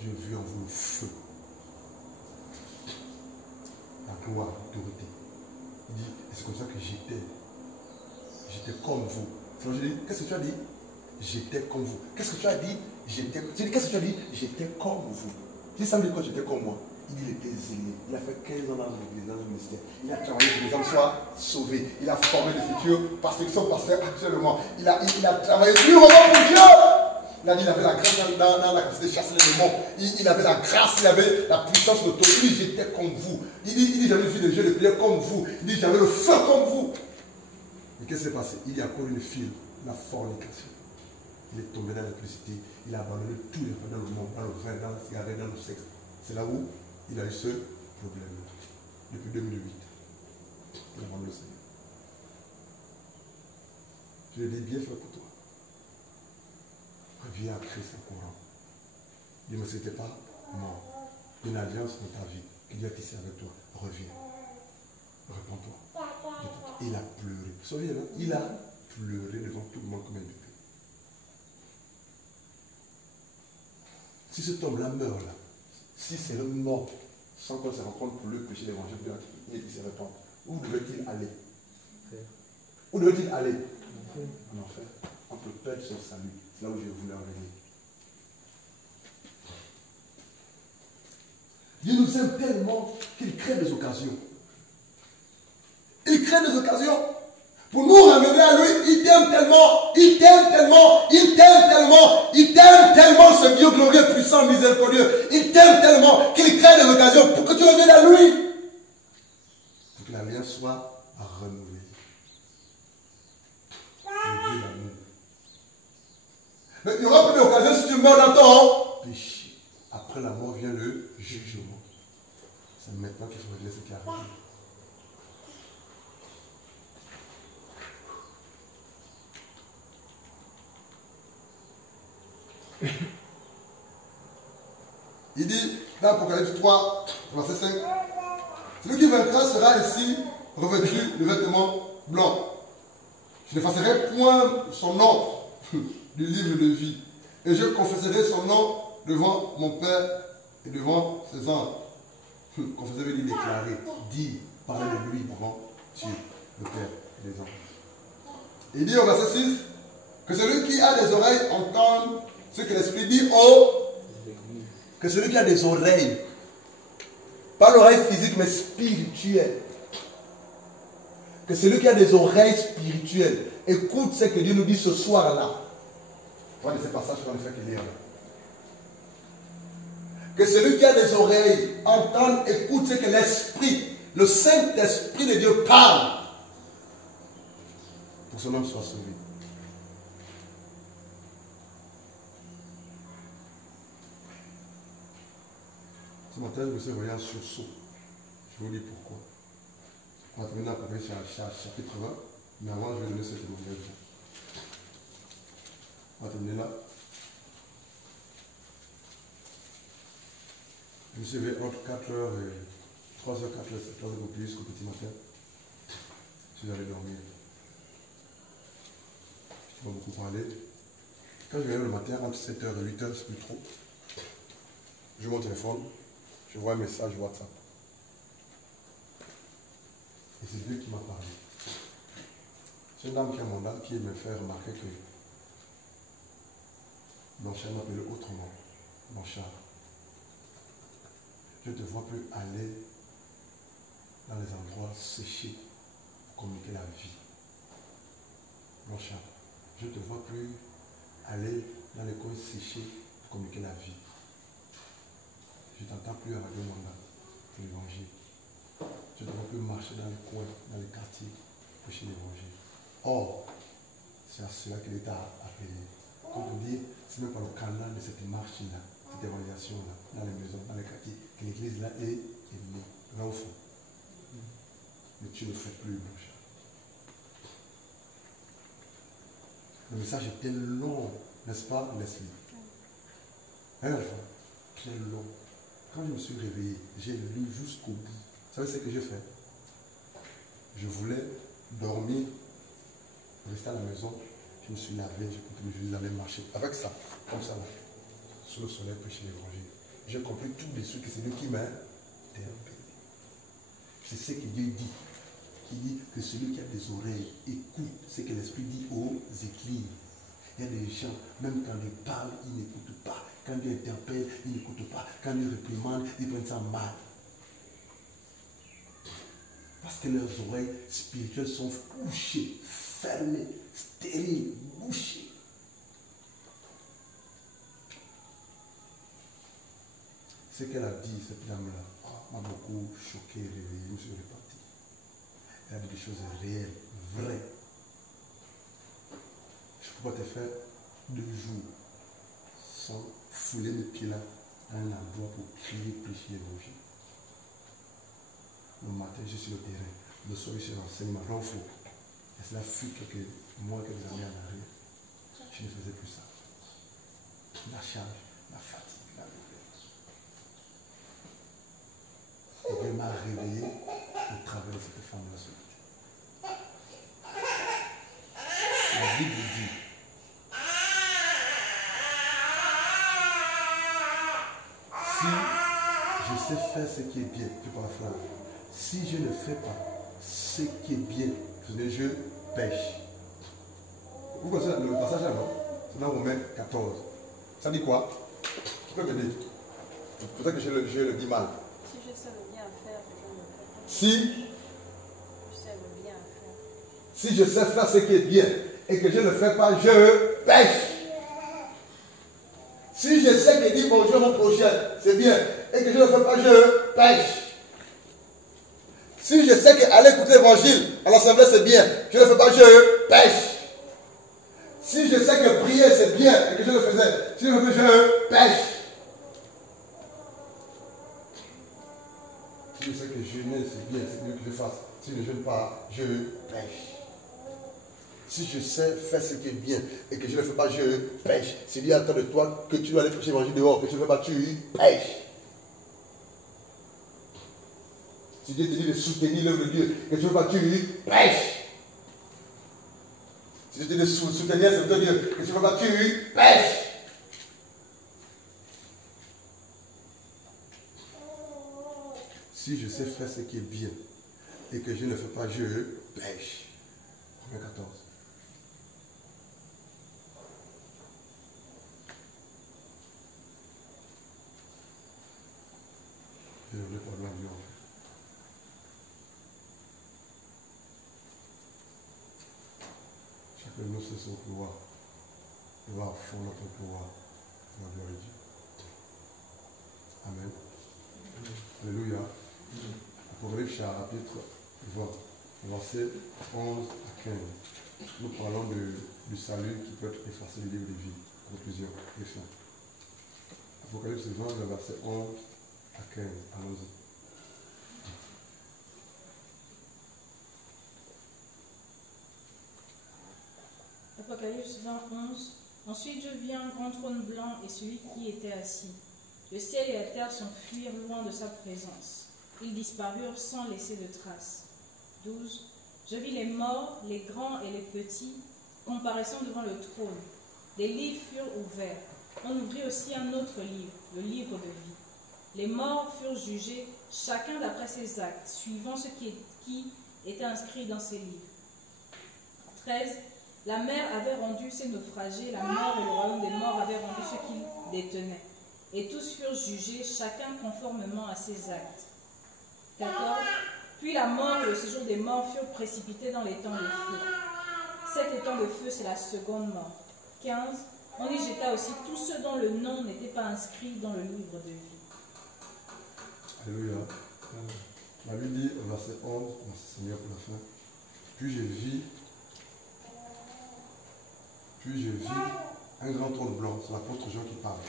j'ai vu en vous le feu. La gloire, l'autorité. Il dit, et c'est comme ça que j'étais. J'étais comme vous. Alors je dis, qu'est-ce que tu as dit? J'étais comme vous. Qu'est-ce que tu as dit? J'étais. Je dis, qu'est-ce que tu as dit? J'étais comme vous. Je dis, ça me dit quoi, j'étais comme moi? Il dit, il était zélé. Il a fait 15 ans dans le ministère. Il a travaillé pour que les hommes soient sauvés. Il a formé des futurs pasteurs qui sont pasteurs actuellement. Il a travaillé durement pour Dieu. Il a dit, il avait la grâce dans la capacité de chasser les démons. Il avait la grâce, il avait la puissance, l'autorité. Il dit, j'étais comme vous. Il dit, j'avais vu des jeux de prière comme vous. Il dit, j'avais le feu comme vous. Mais qu'est-ce qui s'est passé? Il y a encore une file, la fornication. Il est tombé dans l'électricité. Il a abandonné tout les dans le monde, dans le vin, dans la cigarette, dans le sexe. C'est là où il a eu ce problème. Depuis 2008. Il a abandonné le Seigneur. Je lui ai dit, bien fait pour toi. Reviens à Christ en courant. Il ne c'était pas mort. Une alliance dans ta vie que Dieu a tissé avec toi. Reviens. Réponds-toi. Il a pleuré. Vous savez, il a pleuré devant tout le monde comme un bébé. Si cet homme-là meurt là, si c'est le mort, sans qu'on se rencontre pour le péché d'évangile, il se répand, où devait-il aller? Où devait-il aller? En enfer. On peut perdre son salut. C'est là où je voulais en venir. Dieu nous aime tellement qu'il crée des occasions. Il crée des occasions pour nous ramener à lui. Il t'aime tellement, il t'aime tellement, il t'aime tellement, il t'aime tellement, ce Dieu glorieux, puissant, miséricordieux. Il t'aime tellement qu'il crée des occasions pour que tu reviennes à lui. Pour que l'alliance soit renouvelée. Le Dieu d'amour. Mais il n'y aura plus d'occasion si tu meurs dans ton péché. Après la mort vient le jugement. C'est maintenant qu'il faut régler ce qui arrive. Il dit dans Apocalypse 3, verset 5, celui qui vaincra sera ainsi revêtu de vêtements blancs. Je n'effacerai point son nom du livre de vie, et je confesserai son nom devant mon Père et devant ses anges. Confesser veut dire déclarer, dire, parler de lui devant Dieu, le Père et les anges. Il dit au verset 6 que celui qui a des oreilles entende ce que l'Esprit dit que celui qui a des oreilles, pas l'oreille physique mais spirituelle, que celui qui a des oreilles spirituelles écoute ce que Dieu nous dit ce soir-là. Voilà ces passages qu'on ne fait que lire là. Que celui qui a des oreilles entende, écoute ce que l'Esprit, le Saint-Esprit de Dieu parle, pour que son homme soit sauvé. Ce matin, je me suis envoyé un sursaut. Je vous dis pourquoi. On va terminer à Apocalypse chapitre 20, mais avant, je vais donner ce témoignage. On va terminer là. Je me suis levé entre 4h et 3h, 4h, 7h de plus qu'au petit matin. Je suis allé dormir. Je n'ai pas beaucoup parlé. Quand je me lève le matin, entre 7h et 8h, c'est plus trop. Je mon téléphone, je vois un message WhatsApp. Et c'est Dieu qui m'a parlé. C'est une dame qui a mon âme qui me fait remarquer que Blanchard m'appelait autrement. Blanchard, je ne te vois plus aller dans les endroits séchés pour communiquer la vie. Blanchard, je ne te vois plus aller dans les coins séchés pour communiquer la vie. Je ne t'entends plus à Radio Manda pour l'évangile. Je ne te vois plus marcher dans les coins, dans les quartiers pour prêcher l'évangile. Or, c'est à cela que l'État a appelé. Pour te dire, c'est même par le canal de cette marche-là, cette évaluation-là, dans les maisons, dans les quartiers, que l'Église-là est née. L'enfant. Mais tu ne fais plus, mon cher. Le message était long, n'est-ce pas, Leslie? Hein, enfant? Très long. Quand je me suis réveillé, j'ai lu jusqu'au bout. Vous savez ce que j'ai fait? Je voulais dormir, rester à la maison. Je me suis lavé, j'ai compris, je suis allé marcher. Avec ça, comme ça, là, sous le soleil, prêcher l'évangile. J'ai compris tous les trucs que c'est Dieu qui m'a interpellé. C'est ce que Dieu dit. Qui dit que celui qui a des oreilles écoute ce que l'Esprit dit aux églises. Il y a des gens, même quand ils parlent, ils n'écoutent pas. Quand Dieu interpelle, ils n'écoutent pas. Quand Dieu réprimande, ils prennent ça mal. Parce que leurs oreilles spirituelles sont bouchées, fermées, stériles, bouchées. Ce qu'elle a dit, cette dame-là, m'a beaucoup choqué, réveillé, je me suis reparti. Elle a dit des choses réelles, vraies. Je ne peux pas te faire 2 jours sans fouler mes pieds là à un endroit pour crier, prêcher l'évangile. Le matin, je suis sur le terrain. Le soir, je suis en enseignement, renfort. Et cela fut quelques mois, quelques années en arrière. Je ne faisais plus ça. La charge, la fatigue, la douleur. Et Dieu m'a réveillé au travers de cette femme-là ce matin. La Bible dit, si je sais faire ce qui est bien, tu parles frère, si je ne fais pas ce qui est bien, je pêche. Vous connaissez le passage là, non? C'est dans Romains 14. Ça dit quoi? Tu peux me dire? Peut-être que je le dis mal. Si je sais le bien à faire, je ne le fais pas. Si Je sais le bien à faire. Si je sais faire ce qui est bien et que je ne le fais pas, je pêche. Si je sais que dire bonjour à mon prochain, c'est bien, et que je ne le fais pas, je pêche. Si je sais qu'aller écouter l'évangile à l'assemblée, c'est bien, je ne le fais pas, je pêche. Si je sais que prier, c'est bien, et que je le faisais, si je le fais, je pêche. Si je sais que jeûner, c'est bien, c'est mieux que je fasse. Si je ne jeûne pas, je pêche. Si je sais faire ce qui est bien et que je ne le fais pas, je pêche. Si Dieu attend de toi que tu dois aller prêcher l'évangile dehors, que tu ne le fais pas, tu pêches. Si Dieu te dit de soutenir l'œuvre de Dieu, que tu ne le fais pas, tu pêches. Si Dieu te dit de soutenir l'œuvre de Dieu, que tu ne le fais pas, tu pêches. Si je sais faire ce qui est bien et que je ne le fais pas, je pêche. Romains 14. Je ne voulais pas de l'environ. Chacun de nous sait son pouvoir. Il va à fond notre pouvoir. La gloire de Dieu. Amen. Alléluia. Apocalypse chapitre 20, versets 11 à 15. Nous parlons du salut qui peut être effacé du livre de vie. Conclusion et fin. Apocalypse 20, le verset 11 à 15. Allons-y. Apocalypse 20, 11. Ensuite je vis un grand trône blanc et celui qui était assis. Le ciel et la terre s'enfuirent loin de sa présence. Ils disparurent sans laisser de traces. 12. Je vis les morts, les grands et les petits, comparaissant devant le trône. Des livres furent ouverts. On ouvrit aussi un autre livre, le livre de vie. Les morts furent jugés, chacun d'après ses actes, suivant ce qui était inscrit dans ces livres. 13. La mer avait rendu ses naufragés, la mort et le royaume des morts avaient rendu ce qu'ils détenaient. Et tous furent jugés, chacun conformément à ses actes. 14. Puis la mort et le séjour des morts furent précipités dans l'étang de feu. Cet étang de feu, c'est la seconde mort. 15. On y jeta aussi tous ceux dont le nom n'était pas inscrit dans le livre de vie. Alléluia. La Bible dit au verset 11, merci Seigneur pour la fin. Puis je vis un grand trône blanc, c'est l'apôtre Jean qui parle.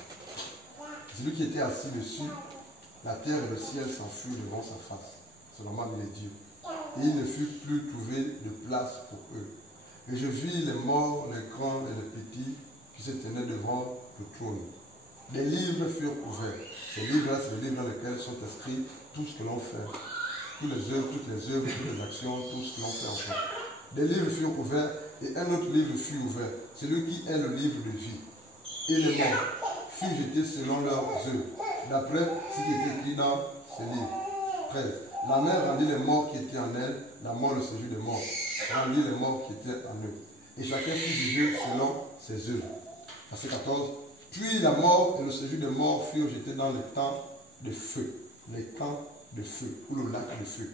Celui qui était assis dessus, la terre et le ciel s'enfuirent devant sa face. C'est normal, il est Dieu. Et il ne fut plus trouvé de place pour eux. Et je vis les morts, les grands et les petits qui se tenaient devant le trône. Des livres furent ouverts. Ces livres-là, c'est les livres dans lesquels sont inscrits tout ce que l'on fait. Toutes les œuvres, toutes les actions, tout ce que l'on fait ensemble. Des livres furent ouverts et un autre livre fut ouvert. Celui qui est le livre de vie. Et les morts furent jetés selon leurs œuvres, d'après ce qui est écrit dans ces livres. 13. La mer rendit les morts qui étaient en elle, la mort le séjour des morts, rendit les morts qui étaient en eux. Et chacun fut jugé selon ses œuvres. Verset 14. Puis la mort et le séjour des morts furent jetés dans les temps de feu. Les temps de feu, ou le lac de feu.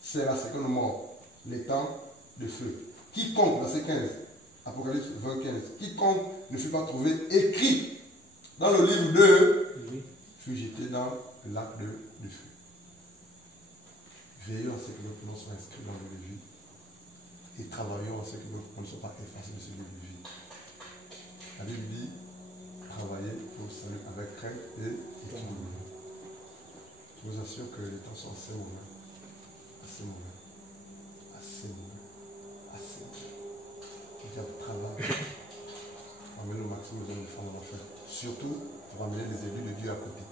C'est la seconde mort, les temps de feu. Quiconque, verset 15, Apocalypse 20, 15, quiconque ne fut pas trouvé écrit dans le livre de fut jeté dans le lac de feu. Veillons à ce que nos noms soient inscrits dans le livre de vie et travaillons à ce que nos noms ne soient pas effacés de ce livre de vie. La Bible dit travailler pour le salut avec crainte et tremblement. Je vous assure que les temps sont assez mauvais. Assez mauvais. Assez mauvais. Assez mauvais. Il y a du travail. Amener le maximum de femmes en enfer. Surtout pour amener les élus de Dieu à côté.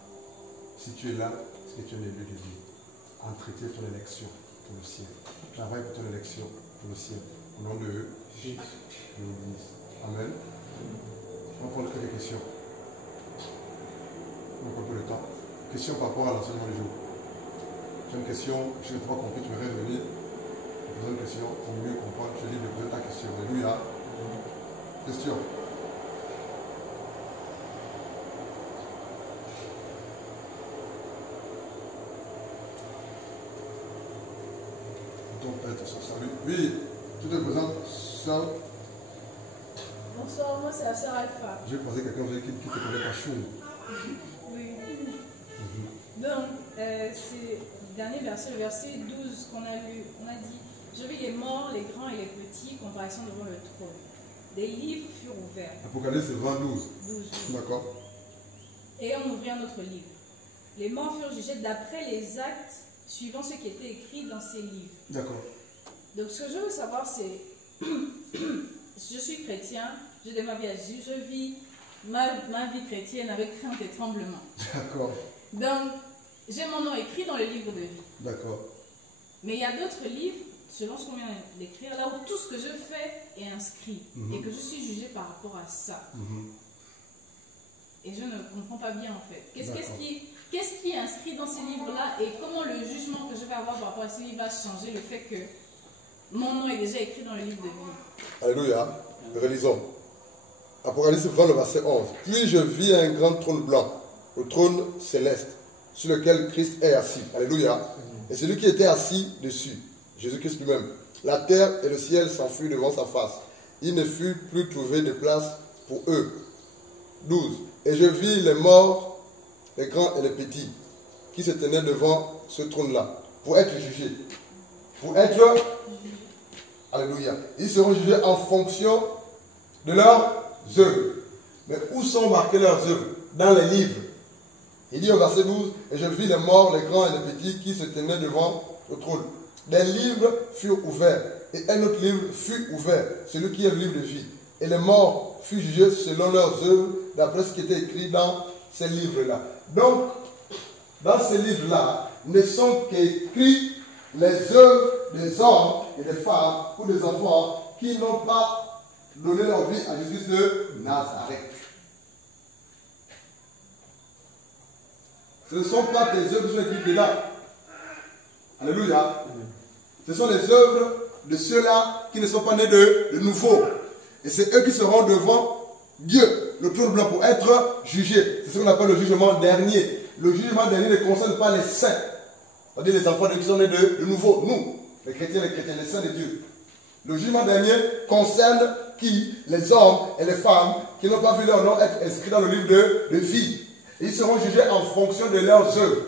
Si tu es là, c'est que tu es un élu de Dieu. Entretenir ton élection pour le ciel. Travaille pour ton élection pour le ciel. Au nom de Jésus. Amen. On va prendre quelques questions. On a un peu de temps. Question par rapport à l'enseignement du jour. J'ai une question, je n'ai pas compris, tu m'aurais venir poser une question pour mieux comprendre. Je te dis de poser ta question. Alléluia. Question. Ton Père, ton salut. Oui, tout est présent, sœur. Bonsoir, moi c'est la sœur Alpha. J'ai posé quelqu'un qui te connaît pas chou. Oui. Donc, c'est le dernier verset, le verset 12 qu'on a lu. On a dit, je vis les morts, les grands et les petits, comparaison devant le trône. Des livres furent ouverts. Apocalypse 20, 12. 12. D'accord. Et on ouvrit un autre livre. Les morts furent jugés d'après les actes suivant ce qui était écrit dans ces livres. D'accord. Donc, ce que je veux savoir, c'est, je suis chrétien, je donne ma vie à Jésus, je vis ma vie chrétienne avec crainte et tremblement. D'accord. Donc, j'ai mon nom écrit dans le livre de vie. D'accord. Mais il y a d'autres livres, selon ce qu'on vient d'écrire, là où tout ce que je fais est inscrit et que je suis jugé par rapport à ça. Et je ne comprends pas bien en fait. Qu'est-ce qui est inscrit dans ces livres-là et comment le jugement que je vais avoir par rapport à ces livres va changer le fait que mon nom est déjà écrit dans le livre de vie. Alléluia. Relisons. Apocalypse 20, le verset 11. Puis je vis un grand trône blanc, le trône céleste, sur lequel Christ est assis. Alléluia. Et celui qui était assis dessus, Jésus-Christ lui-même. La terre et le ciel s'enfuirent devant sa face. Il ne fut plus trouvé de place pour eux. 12. Et je vis les morts, les grands et les petits, qui se tenaient devant ce trône-là, pour être jugés. Pour être... Alléluia. Ils seront jugés en fonction de leurs œuvres. Mais où sont marquées leurs œuvres? Dans les livres. Il dit au verset 12, et je vis les morts, les grands et les petits qui se tenaient devant le trône. Des livres furent ouverts, et un autre livre fut ouvert, celui qui est le livre de vie. Et les morts furent jugés selon leurs œuvres, d'après ce qui était écrit dans ces livres-là. Donc, dans ces livres-là, ne sont qu'écrits les œuvres des hommes et des femmes ou des enfants qui n'ont pas donné leur vie à Jésus de Nazareth. Ce ne sont pas tes œuvres qui sont écrites dedans. Alléluia. Ce sont les œuvres de ceux-là qui ne sont pas nés de nouveau. Et c'est eux qui seront devant Dieu, le trône blanc, pour être jugés. C'est ce qu'on appelle le jugement dernier. Le jugement dernier ne concerne pas les saints. C'est-à-dire les enfants de Dieu qui sont nés de nouveau. Nous, les chrétiens, les saints de Dieu. Le jugement dernier concerne qui? Les hommes et les femmes qui n'ont pas vu leur nom être inscrits dans le livre de vie. Et ils seront jugés en fonction de leurs œuvres.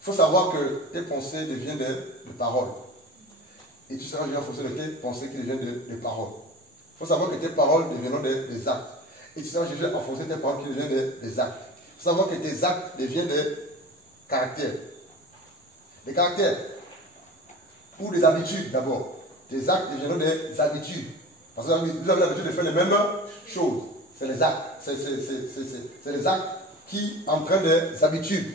Il faut savoir que tes pensées deviennent des paroles. Et tu seras jugé en fonction de tes pensées qui deviennent des paroles. Il faut savoir que tes paroles deviendront des actes. Et tu seras jugé en fonction de tes paroles qui deviennent des actes. Il faut savoir que tes actes deviennent des caractères. Des caractères. Ou des habitudes d'abord. Tes actes deviendront des habitudes. Parce que vous avez l'habitude de faire les mêmes choses. C'est les actes. C'est les actes qui entraînent des habitudes.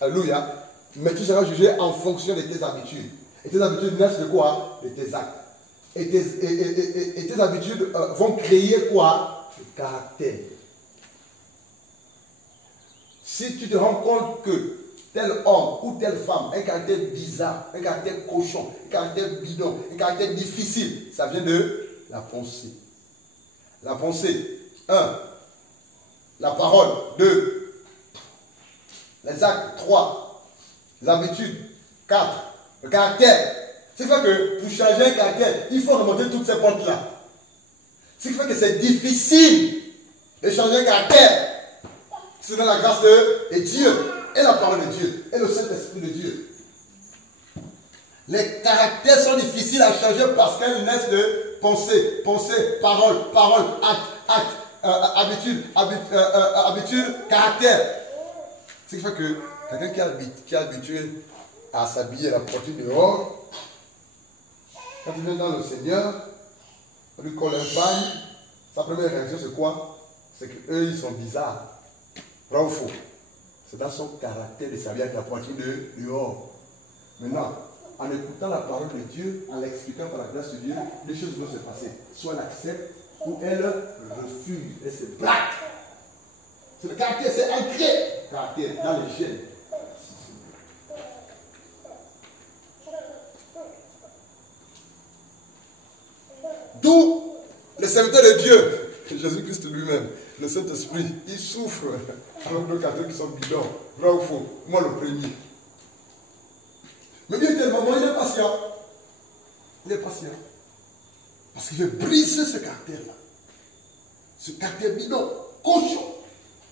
Alléluia. Mais tu seras jugé en fonction de tes habitudes. Et tes habitudes naissent de quoi? De tes actes. Et tes habitudes vont créer quoi? Le caractère. Si tu te rends compte que tel homme ou telle femme a un caractère bizarre, un caractère cochon, un caractère bidon, un caractère difficile, ça vient de la pensée. La pensée. 1. La parole. 2. Les actes. 3. Les habitudes. 4. Le caractère. Ce qui fait que pour changer un caractère, il faut remonter toutes ces pentes-là. Ce qui fait que c'est difficile de changer un caractère. C'est dans la grâce de Dieu et la parole de Dieu et le Saint-Esprit de Dieu. Les caractères sont difficiles à changer parce qu'elles naissent de pensée, parole, acte, habitude, caractère. Ce qui fait que quelqu'un qui est habitué à s'habiller la poitrine dehors, quand il vient dans le Seigneur, on lui colle un pagne, sa première réaction c'est quoi? C'est qu'eux ils sont bizarres. Vrai ou faux? C'est dans son caractère de s'habiller avec la poitrine dehors. Maintenant, en écoutant la parole de Dieu, en l'expliquant par la grâce de Dieu, les choses vont se passer. Soit elle accepte ou elle refuse. Elle se braque. C'est le caractère, c'est ancré. Le caractère dans les gènes. D'où le serviteur de Dieu, Jésus-Christ lui-même, le Saint-Esprit, il souffre avec nos caractères qui sont bidons. Vrai ou faux? Moi le premier. Mais Dieu est tellement bon, il est patient. Il est patient. Parce qu'il veut briser ce caractère-là. Ce caractère bidon, cochon,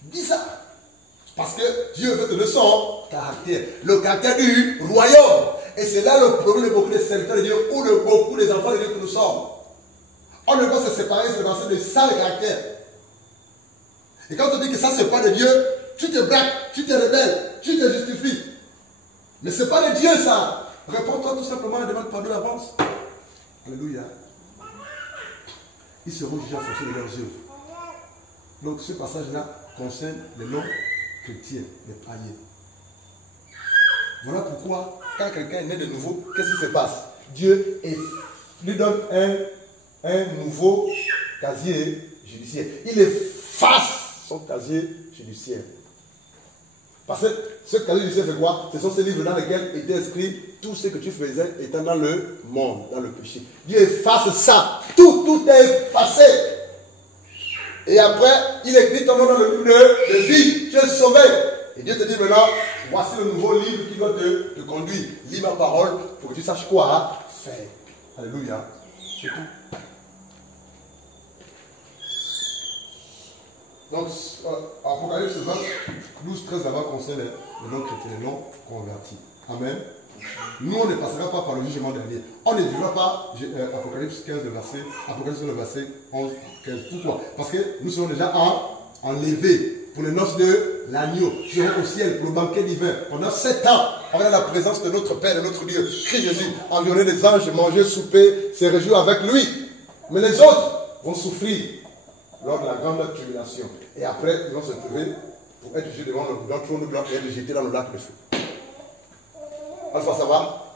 bizarre. Parce que Dieu veut te donner son caractère. Le caractère du royaume. Et c'est là le problème de beaucoup de serviteurs de Dieu ou de beaucoup des enfants de Dieu que nous sommes. On ne peut se séparer, de ça le caractère. Et quand on dit que ça c'est pas de Dieu, tu te braques, tu te rebelles, tu te justifies. Mais ce n'est pas de Dieu ça. Réponds-toi tout simplement et demande pardon d'avance. Alléluia. Ils seront jugés en fonction de leurs œuvres. Donc ce passage-là concerne les non-chrétiens, les païens. Voilà pourquoi, quand quelqu'un est né de nouveau, qu'est-ce qui se passe? Dieu lui donne un nouveau casier judiciaire. Il efface son casier judiciaire. Parce que ce casier judiciaire, c'est quoi? Ce sont ces livres dans lesquels était inscrit tout ce que tu faisais étant dans le monde, dans le péché. Dieu efface ça. Tout est effacé. Et après, il écrit ton nom dans le livre de vie. Tu es sauvé. Et Dieu te dit maintenant, voici le nouveau livre qui doit te conduire. Lis ma parole pour que tu saches quoi faire. Alléluia. C'est tout. Donc, Apocalypse 20, 12, 13 là-bas concerne les non-chrétiens, les non-convertis. Amen. Nous, on ne passera pas par le jugement dernier. On ne vivra pas Apocalypse 15, le verset 11, 15. Pourquoi? Parce que nous serons déjà enlevés pour les noces de l'agneau. Nous serons au ciel pour le banquet divin. Pendant 7 ans, on va dans la présence de notre Père, de notre Dieu, Christ Jésus, environné des anges, manger, souper, se réjouir avec lui. Mais les autres vont souffrir lors de la grande tribulation. Et après, ils vont se trouver pour être jugés devant le trône blanc et être jetés dans le lac de feu. Alpha, ça va?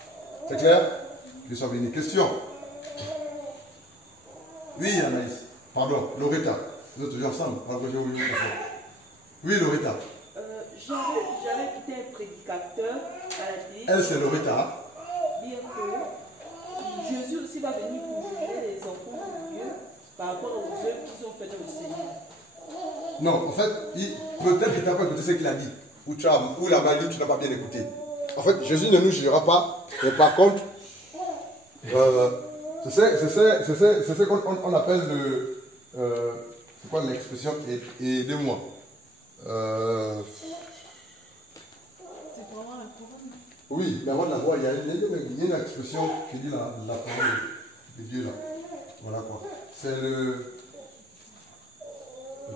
C'est clair? Je suis béni. Question? Oui, Anaïs. Pardon, Loretta. Vous êtes toujours ensemble? Oui, Loretta. J'avais écouté un prédicateur à la télé. Elle, c'est Loretta. Dire que Jésus aussi va venir pour juger les enfants de Dieu par rapport aux œuvres qu'ils ont faites au Seigneur. Non, en fait, peut-être que tu n'as pas écouté ce qu'il a dit. Ou la mal dit, tu n'as pas bien écouté. En fait, Jésus ne nous jugera pas. Mais par contre, c'est ce qu'on appelle le... c'est quoi l'expression? Aidez-moi. C'est pour avoir la couronne. Oui, mais avant de la voir, il y a une expression qui dit la parole de Dieu là. Voilà quoi. C'est le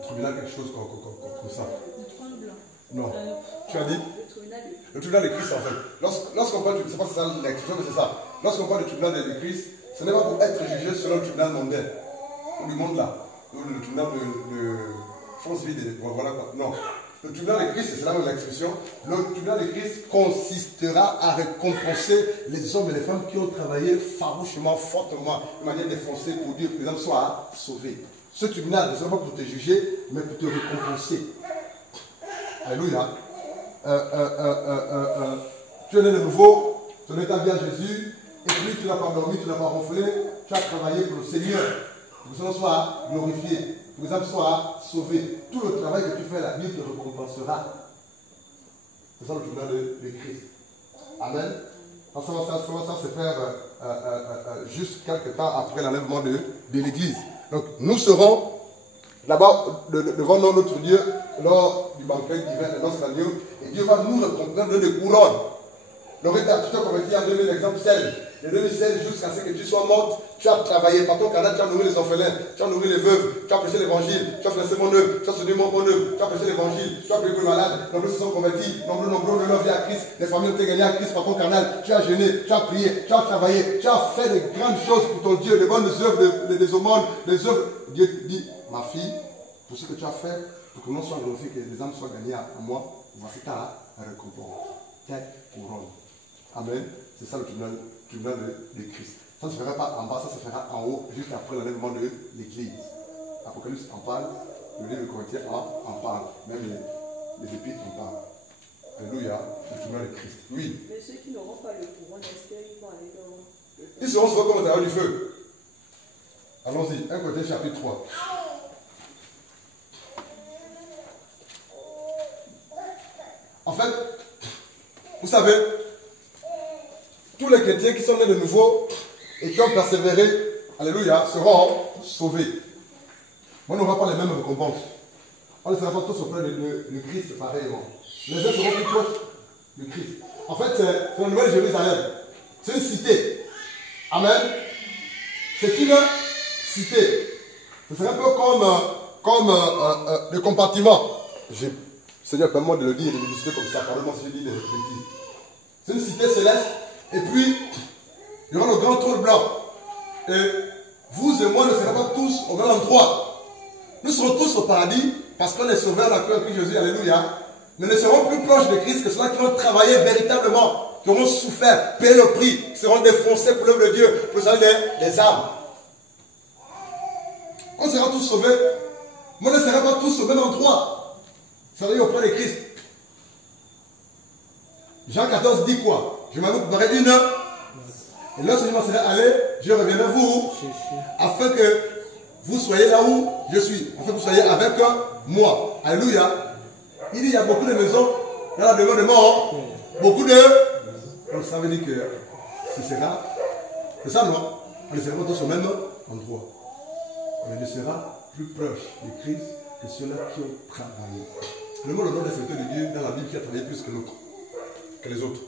tribunal, quelque chose comme ça. Le trône blanc. Non. Tu as dit? Le tribunal de Christ en fait. Lorsqu'on parle, c'est pas ça l'expression, mais c'est ça. Lorsqu'on parle du tribunal de Christ, ce n'est pas pour être jugé selon le tribunal mondain. Ou du monde là. Ou le tribunal de force vide. Voilà quoi. Non. Le tribunal de Christ, c'est la même expression. Le tribunal de Christ consistera à récompenser les hommes et les femmes qui ont travaillé farouchement, fortement, de manière défoncée pour dire que les hommes soient sauvés. Ce tribunal ne sera pas pour te juger, mais pour te récompenser. Alléluia. Tu es né de nouveau, tu es établi à Jésus, et puis tu n'as pas dormi, tu n'as pas ronflé, tu as travaillé pour le Seigneur, pour que son nom soit glorifié, pour que les âmes soient sauvées. Tout le travail que tu fais, la Bible te récompensera. C'est ça le tribunal de Christ. Amen. Ça va se faire juste quelques temps après l'enlèvement de l'Église. Donc nous serons là-bas devant notre Dieu lors du banquet divin de notre agneau, et Dieu va nous récompenser de couronnes. Loretta, tu t'es converti en 2016. De 2016 jusqu'à ce que tu sois morte, tu as travaillé par ton canal, tu as nourri les orphelins, tu as nourri les veuves, tu as prêché l'évangile, tu as fait mon œuvre, tu as soutenu mon œuvre, tu as prêché l'évangile, tu as prié pour les malades, nombreux se sont convertis, nombreux de leur vie à Christ, les familles ont été gagnées à Christ par ton canal, tu as jeûné, tu as prié, tu as travaillé, tu as fait de grandes choses pour ton Dieu, des bonnes œuvres, des aumônes, des œuvres. Dieu dit, ma fille, pour ce que tu as fait, pour que mon nom soit glorifié, que les âmes soient gagnées à moi, voici ta récompense, ta couronne. Amen. C'est ça le tribunal de Christ. Ça ne se fera pas en bas, ça se fera en haut, juste après l'enlèvement de l'Église. Apocalypse en parle, le livre de Corinthiens en parle, même les épîtres en parlent. Alléluia, le tribunal de Christ. Oui. Mais ceux qui n'auront pas le courant, est-ce qu'ils vont aller dans... Ils seront sauvés comme au travail du feu. Allons-y, 1 Corinthiens chapitre 3. En fait, vous savez, tous les chrétiens qui sont nés de nouveau et qui ont persévéré, alléluia, seront sauvés. On n'aura pas les mêmes récompenses. On ne sera pas tous auprès de Christ pareillement. Les uns seront plus proches de Christ. En fait, c'est la nouvelle Jérusalem. C'est une cité. Amen. C'est une cité. Ce serait un peu comme le compartiment. Seigneur, permets-moi de le dire et de le citer comme ça. Pardonnez-moi si je dis des bêtises. C'est une cité céleste. Et puis, il y aura le grand trône blanc. Et vous et moi ne serons pas tous au même endroit. Nous serons tous au paradis parce qu'on est sauvés à la croix de Christ Jésus. Alléluia. Nous ne serons plus proches de Christ que ceux qui ont travaillé véritablement, qui auront souffert, payé le prix, qui seront défoncés pour l'œuvre de Dieu, pour le salut des âmes. On sera tous sauvés. Mais on ne sera pas tous au même endroit. Ça veut dire auprès de Christ. Jean 14 dit quoi? Je m'avais préparé une heure. Et lorsque je m'en serai allé, je reviendrai vous afin que vous soyez là où je suis. Afin que vous soyez avec moi. Alléluia. Il dit il y a beaucoup de maisons dans la demeure de mort. Beaucoup de... Donc ça veut dire que ce sera... C'est ça non? On ne sera pas tous au même endroit. On ne sera plus proche de Christ que ceux-là qui ont travaillé. Le mot le nom des serviteurs de Dieu dans la Bible qui a travaillé plus que les autres.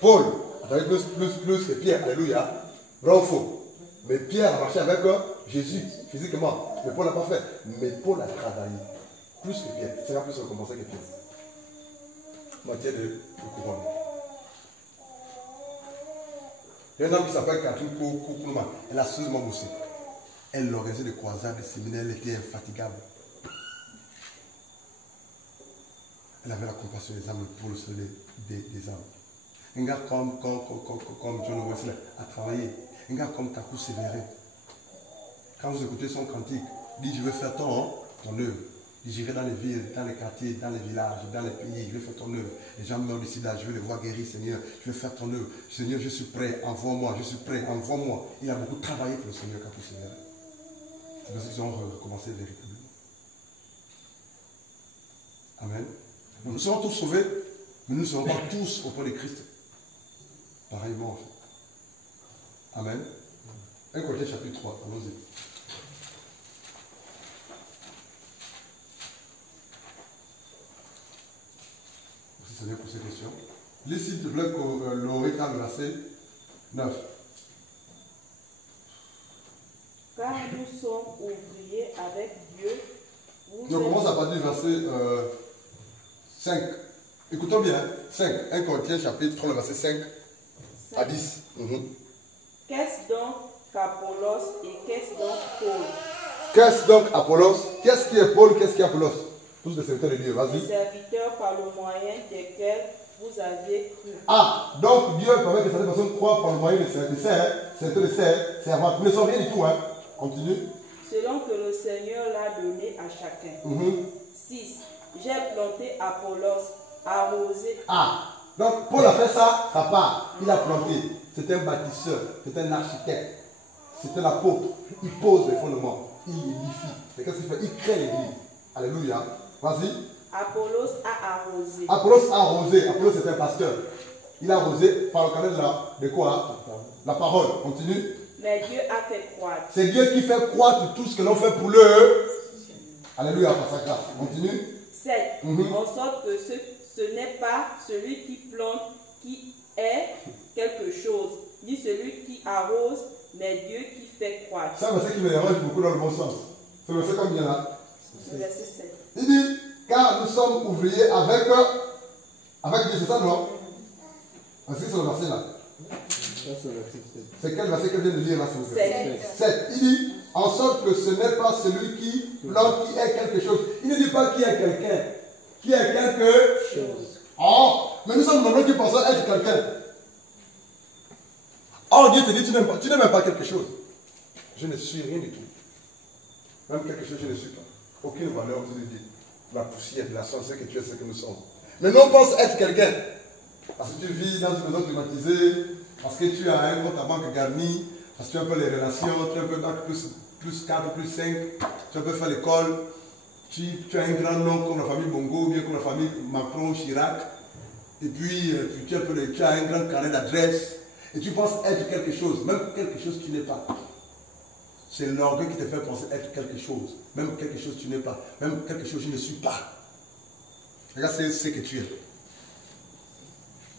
Paul a travaillé plus que Pierre, alléluia. Vrai ou faux? Mais Pierre a marché avec Jésus physiquement. Mais Paul n'a pas fait. Mais Paul a travaillé plus que Pierre. Il sera plus récompensé que Pierre. Moitié de couronne. Il y a un homme qui s'appelle Catherine Koukoulman. Elle a sérieusement bossé. Elle organisait des croisades, des séminaires, elle était infatigable. Elle avait la compassion des âmes pour le salut des âmes. Un gars comme John Wesley a travaillé. Un gars comme Taku Sévéré. Quand vous écoutez son cantique, il dit, je veux faire ton œuvre. J'irai dans les villes, dans les quartiers, dans les villages, dans les pays, je vais faire ton œuvre. Les gens meurent d'ici là, je vais les voir guérir, Seigneur. Je vais faire ton œuvre. Seigneur, je suis prêt, envoie-moi, je suis prêt, envoie-moi. Il a beaucoup travaillé pour le Seigneur quand il Seigneur. C'est parce qu'ils ont recommencé véritablement. Amen. Donc, nous serons tous sauvés, mais nous ne serons pas tous auprès de Christ. Pareillement, en fait. Amen. 1 Corinthiens chapitre 3, allons-y. C'est bien pour ces questions. Lis s'il te plaît, Loretta, le verset 9. Car nous sommes ouvriers avec Dieu. On commence à partir du verset 5. Écoutons bien. 5. 1 Corinthiens chapitre 3, le verset 5 à 10. Qu'est-ce donc qu'Apollos et qu'est-ce donc Paul? Qu'est-ce donc Apollos? Qu'est-ce qui est Paul? Qu'est-ce qui est Apollos? Tous les serviteurs de Dieu, vas-y. Les serviteurs par le moyen desquels vous avez cru. Ah, donc Dieu permet que certaines personnes croient par le moyen de c'est avant. Nous ne sommes rien du tout, hein. Continue. Selon que le Seigneur l'a donné à chacun. 6. J'ai planté Apollos, arrosé. Ah, donc Paul a fait ça, sa part. Il a planté. C'est un bâtisseur, c'est un architecte, c'est un apôtre. Il pose les fondements, il édifie. C'est qu'est-ce qu'il fait? Il crée l'église. Alléluia. Vas-y. Apollos a arrosé. Apollos a arrosé. Apollos c'est un pasteur. Il a arrosé par le canal de quoi? La parole. Continue. Mais Dieu a fait croître. C'est Dieu qui fait croître tout ce que l'on fait pour le. Alléluia, par sa grâce. Continue. 7. En sorte que ce n'est pas celui qui plante qui est quelque chose, ni celui qui arrose, mais Dieu qui fait croître. C'est un verset qui me dérange beaucoup dans le bon sens. C'est le verset combien là? Le verset 7. Il dit, car nous sommes ouvriers avec Dieu, c'est ça non? Est-ce que c'est le verset là? C'est quel verset que vient de lire là? 7. Il dit, en sorte que ce n'est pas celui qui plante qui est quelque chose. Il ne dit pas qui est quelqu'un. Qui est quelque chose. Oh, mais nous sommes nombreux qui pensons être quelqu'un. Oh, Dieu te dit, tu n'es même pas quelque chose. Je ne suis rien du tout. Même quelque chose, je ne suis pas. Aucune valeur autour de Dieu. La poussière, de la chance, c'est que tu es ce que nous sommes. Mais non, pense être quelqu'un. Parce que tu vis dans une maison climatisée, parce que tu as un compte à banque garni, parce que tu as un peu les relations, tu as un peu bac plus 4, plus 5, tu as un peu faire l'école, tu as un grand nom comme la famille Bongo, bien comme la famille Macron, Chirac, et puis tu as un grand carnet d'adresse, et tu penses être quelque chose, même quelque chose que tu n'es pas. C'est l'orgueil qui te fait penser être quelque chose. Même quelque chose que tu n'es pas. Même quelque chose que je ne suis pas. Regarde ce que tu es.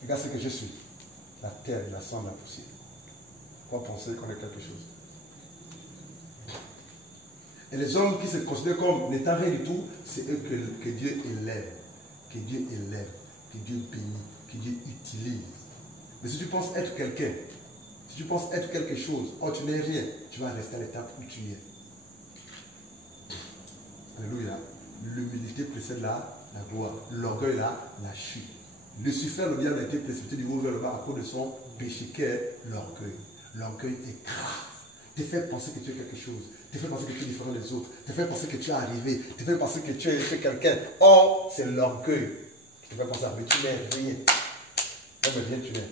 Regarde ce que je suis. La terre, la sang, la poussière. Pourquoi penser qu'on est quelque chose? Et les hommes qui se considèrent comme n'étant rien du tout, c'est eux que Dieu élève. Que Dieu élève. Que Dieu bénit. Que Dieu utilise. Mais si tu penses être quelqu'un, si tu penses être quelque chose, oh tu n'es rien, tu vas rester à l'étape où tu es. Alléluia. L'humilité précède la gloire. L'orgueil la chute. Lucifer, le diable, a été précipité du haut vers le bas à cause de son péché qu'est l'orgueil. L'orgueil est grave. Te fait penser que tu es quelque chose. Te fait penser que tu es différent des autres. Te fait penser que tu es arrivé. Te fait penser que tu es quelqu'un. Or, c'est l'orgueil qui te fait penser à mais tu n'es rien. Non, mais rien, tu n'es.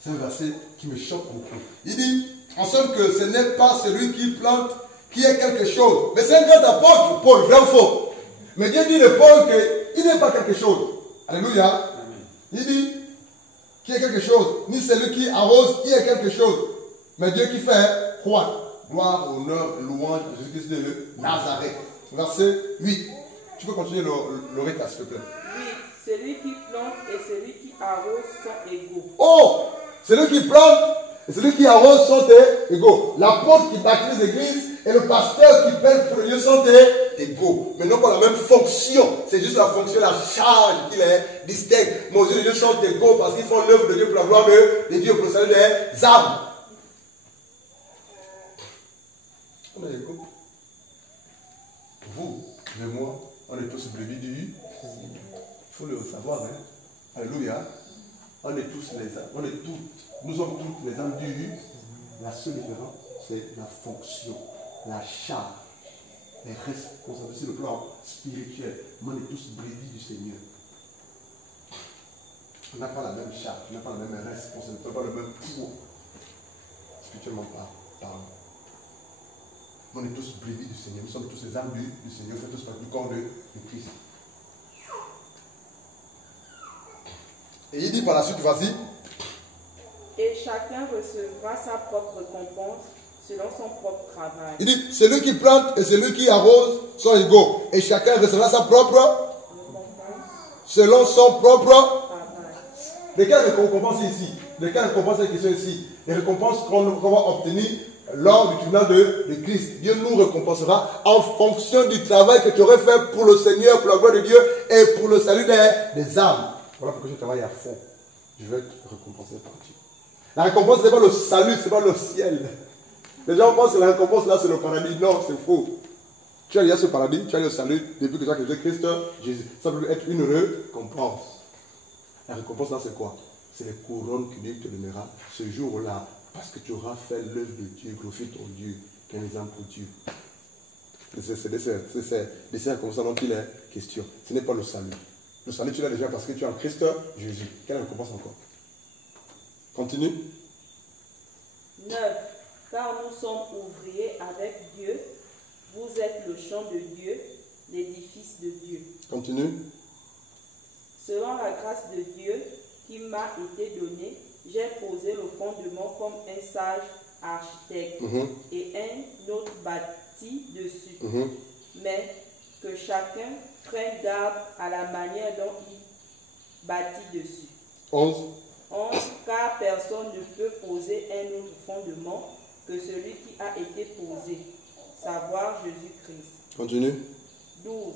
C'est un verset qui me choque beaucoup. Il dit, en somme que ce n'est pas celui qui plante qui est quelque chose. Mais c'est un grand apôtre, Paul, vrai ou faux. Mais Dieu dit de Paul qu'il n'est pas quelque chose. Alléluia. Amen. Il dit, qui est quelque chose, ni celui qui arrose, qui est quelque chose. Mais Dieu qui fait croître. Gloire, honneur, louange, Jésus-Christ de Nazareth. Verset 8. Tu peux continuer Loretta, s'il te plaît. Oui, celui qui plante et celui qui arrose sont égaux. Oh! Celui qui plante et celui qui arrose sont égaux. L'apôtre qui baptise l'église et le pasteur qui pèle pour le Dieu sont égaux. Mais non pas la même fonction. C'est juste la fonction, la charge qui est distincte. Mais aux yeux de Dieu sont égaux parce qu'ils font l'œuvre de Dieu pour la gloire de Dieu, pour le salut des âmes. On est égaux. Vous et moi, on est tous brebis du. Il faut le savoir, hein. Alléluia. On est tous les âmes. Nous sommes toutes les âmes du La seule différence, c'est la fonction, la charge, les responsabilités sur le plan spirituel. On est tous brebis du Seigneur. On n'a pas la même charge, on n'a pas la même responsabilité, on n'a pas le même poids. Spirituellement parlant. On est tous brebis du Seigneur, nous sommes tous les âmes du Seigneur, nous sommes tous partie du corps de Christ. Et il dit par la suite, vas-y. Et chacun recevra sa propre récompense selon son propre travail. Il dit, celui qui plante et celui qui arrose sont égaux. Et chacun recevra sa propre Récompense, selon son propre. travail. De quelle récompense ici? De quelle récompense est question ici? Les récompenses qu'on va obtenir lors du tribunal de Christ. Dieu nous récompensera en fonction du travail que tu aurais fait pour le Seigneur, pour la gloire de Dieu et pour le salut des âmes. Voilà pourquoi je travaille à fond. Je vais être récompensé par Dieu. La récompense, ce n'est pas le salut, ce n'est pas le ciel. Les gens pensent que la récompense là, c'est le paradis. Non, c'est faux. Tu as déjà ce paradis, tu as le salut depuis que tu as créé Christ Jésus. Ça peut être une récompense. La récompense là, c'est quoi? C'est les couronnes que Dieu te donnera ce jour-là. Parce que tu auras fait l'œuvre de Dieu, glorifie ton Dieu, qu'un exemple pour Dieu. C'est de ces récompenses dont il est question. Ce n'est pas le salut. Le salut, tu l'as déjà parce que tu es en Christ Jésus. Quelle récompense encore? Continue. 9. Car nous sommes ouvriers avec Dieu. Vous êtes le champ de Dieu, l'édifice de Dieu. Continue. Selon la grâce de Dieu qui m'a été donnée, j'ai posé le fondement comme un sage architecte et un autre bâti dessus. Mais que chacun prenne garde à la manière dont il bâtit dessus. 11. Car personne ne peut poser un autre fondement que celui qui a été posé, savoir Jésus-Christ. Continue. 12.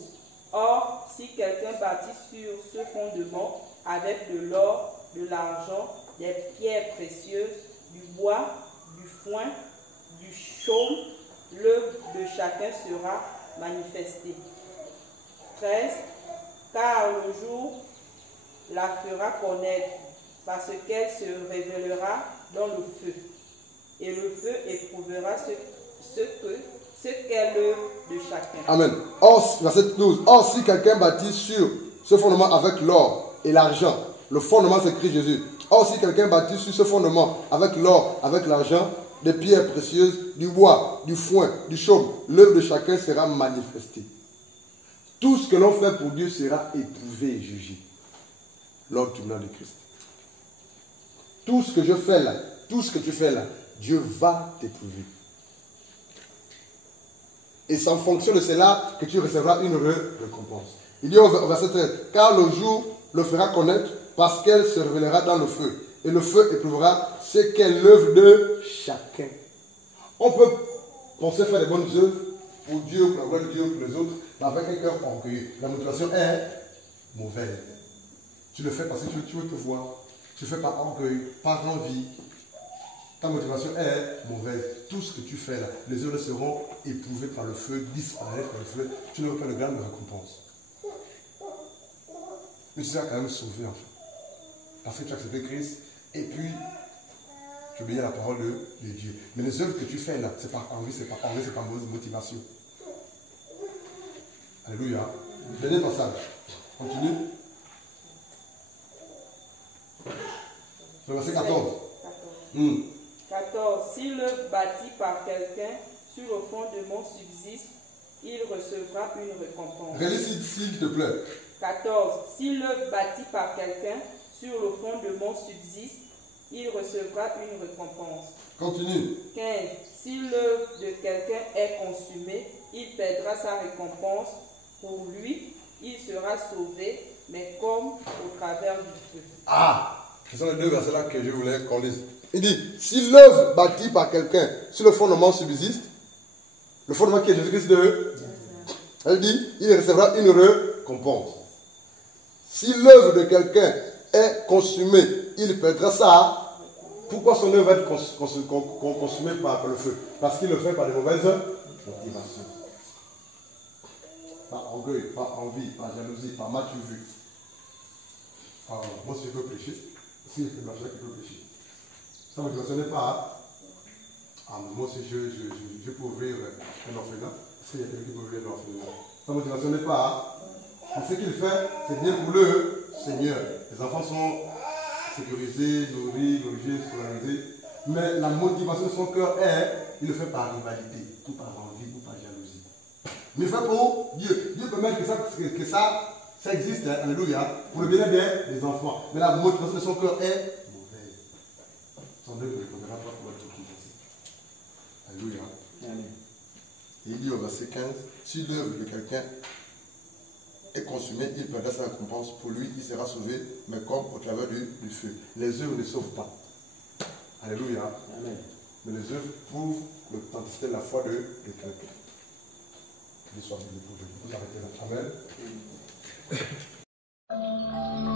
Or, si quelqu'un bâtit sur ce fondement avec de l'or, de l'argent, des pierres précieuses, du bois, du foin, du chaume, l'œuvre de chacun sera manifestée. 13. Car le jour la fera connaître, parce qu'elle se révélera dans le feu. Et le feu éprouvera ce qu'est l'œuvre de chacun. Amen. Or, verset 12. Or, si quelqu'un bâtit sur ce fondement avec l'or et l'argent, le fondement c'est Christ Jésus. Or, si quelqu'un bâtit sur ce fondement avec l'or, avec l'argent, des pierres précieuses, du bois, du foin, du chaume, l'œuvre de chacun sera manifestée. Tout ce que l'on fait pour Dieu sera éprouvé et jugé lors du tribunal de Christ. Tout ce que je fais là, tout ce que tu fais là, Dieu va t'éprouver. Et c'est en fonction de cela que tu recevras une récompense. Il dit au verset 13, car le jour le fera connaître parce qu'elle se révélera dans le feu. Et le feu éprouvera ce qu'est l'œuvre de chacun. On peut penser faire des bonnes œuvres pour Dieu, pour la gloire de Dieu, pour les autres, mais avec un cœur orgueilleux. La motivation est mauvaise. Tu le fais parce que tu veux te voir. Tu le fais par orgueil, par envie. Ta motivation est mauvaise. Tout ce que tu fais là, les œuvres seront éprouvées par le feu, disparaître par le feu. Tu n'auras pas de grande récompense. Mais tu seras quand même sauvé en fait. Parce que tu as accepté Christ et puis tu obéis à la parole de Dieu. Mais les œuvres que tu fais là, c'est par envie, c'est par envie, c'est par motivation. Alléluia. Dernier passage. Continue. Le verset 14. 14. Si l'œuvre bâtie par quelqu'un sur le fondement subsiste, il recevra une récompense. Relis s'il te plaît. 14. Si l'œuvre bâtie par quelqu'un sur le fondement subsiste, il recevra une récompense. Continue. 15. Si l'œuvre de quelqu'un est consumée, il perdra sa récompense. Pour lui, il sera sauvé, mais comme au travers du feu. Ah! Ce sont les deux versets là que je voulais qu'on lise. Il dit, si l'œuvre bâtie par quelqu'un sur le fondement subsiste, le fondement qui est Jésus-Christ de... Elle dit, il recevra une récompense. Si l'œuvre de quelqu'un est consumée, il perdra ça. Pourquoi son œuvre va être consumée par le feu? Parce qu'il le fait par de mauvaises motivations. Par orgueil, par envie, par jalousie, par mal vue. Moi, si je peux pécher, si je peux marcher, je peux pécher. Ça ne me concerne pas. Ah, moi aussi, je peux ouvrir un orphelinat. Est-ce qu'il y a quelqu'un qui peut ouvrir un orphelinat? Sa motivation n'est pas. Mais ce qu'il fait, c'est bien pour le Seigneur. Les enfants sont sécurisés, nourris, logés, scolarisés. Mais la motivation de son cœur est, il le fait par rivalité, ou par envie, ou par jalousie. Mais il fait pour Dieu. Dieu permet que ça existe, hein, alléluia, pour le bien-être des enfants. Mais la motivation de son cœur est mauvaise. Son œuvre ne répondra pas pour être tout ici. Alléluia. Amen. Et il dit au verset 15, si l'œuvre de quelqu'un est consumée, il perdra sa récompense. Pour lui, il sera sauvé, mais comme au travers du feu. Les œuvres ne sauvent pas. Alléluia. Amen. Mais les œuvres prouvent l'authenticité de la foi de quelqu'un. Qu'il soit béni pour Dieu. Vous arrêtez là. Amen.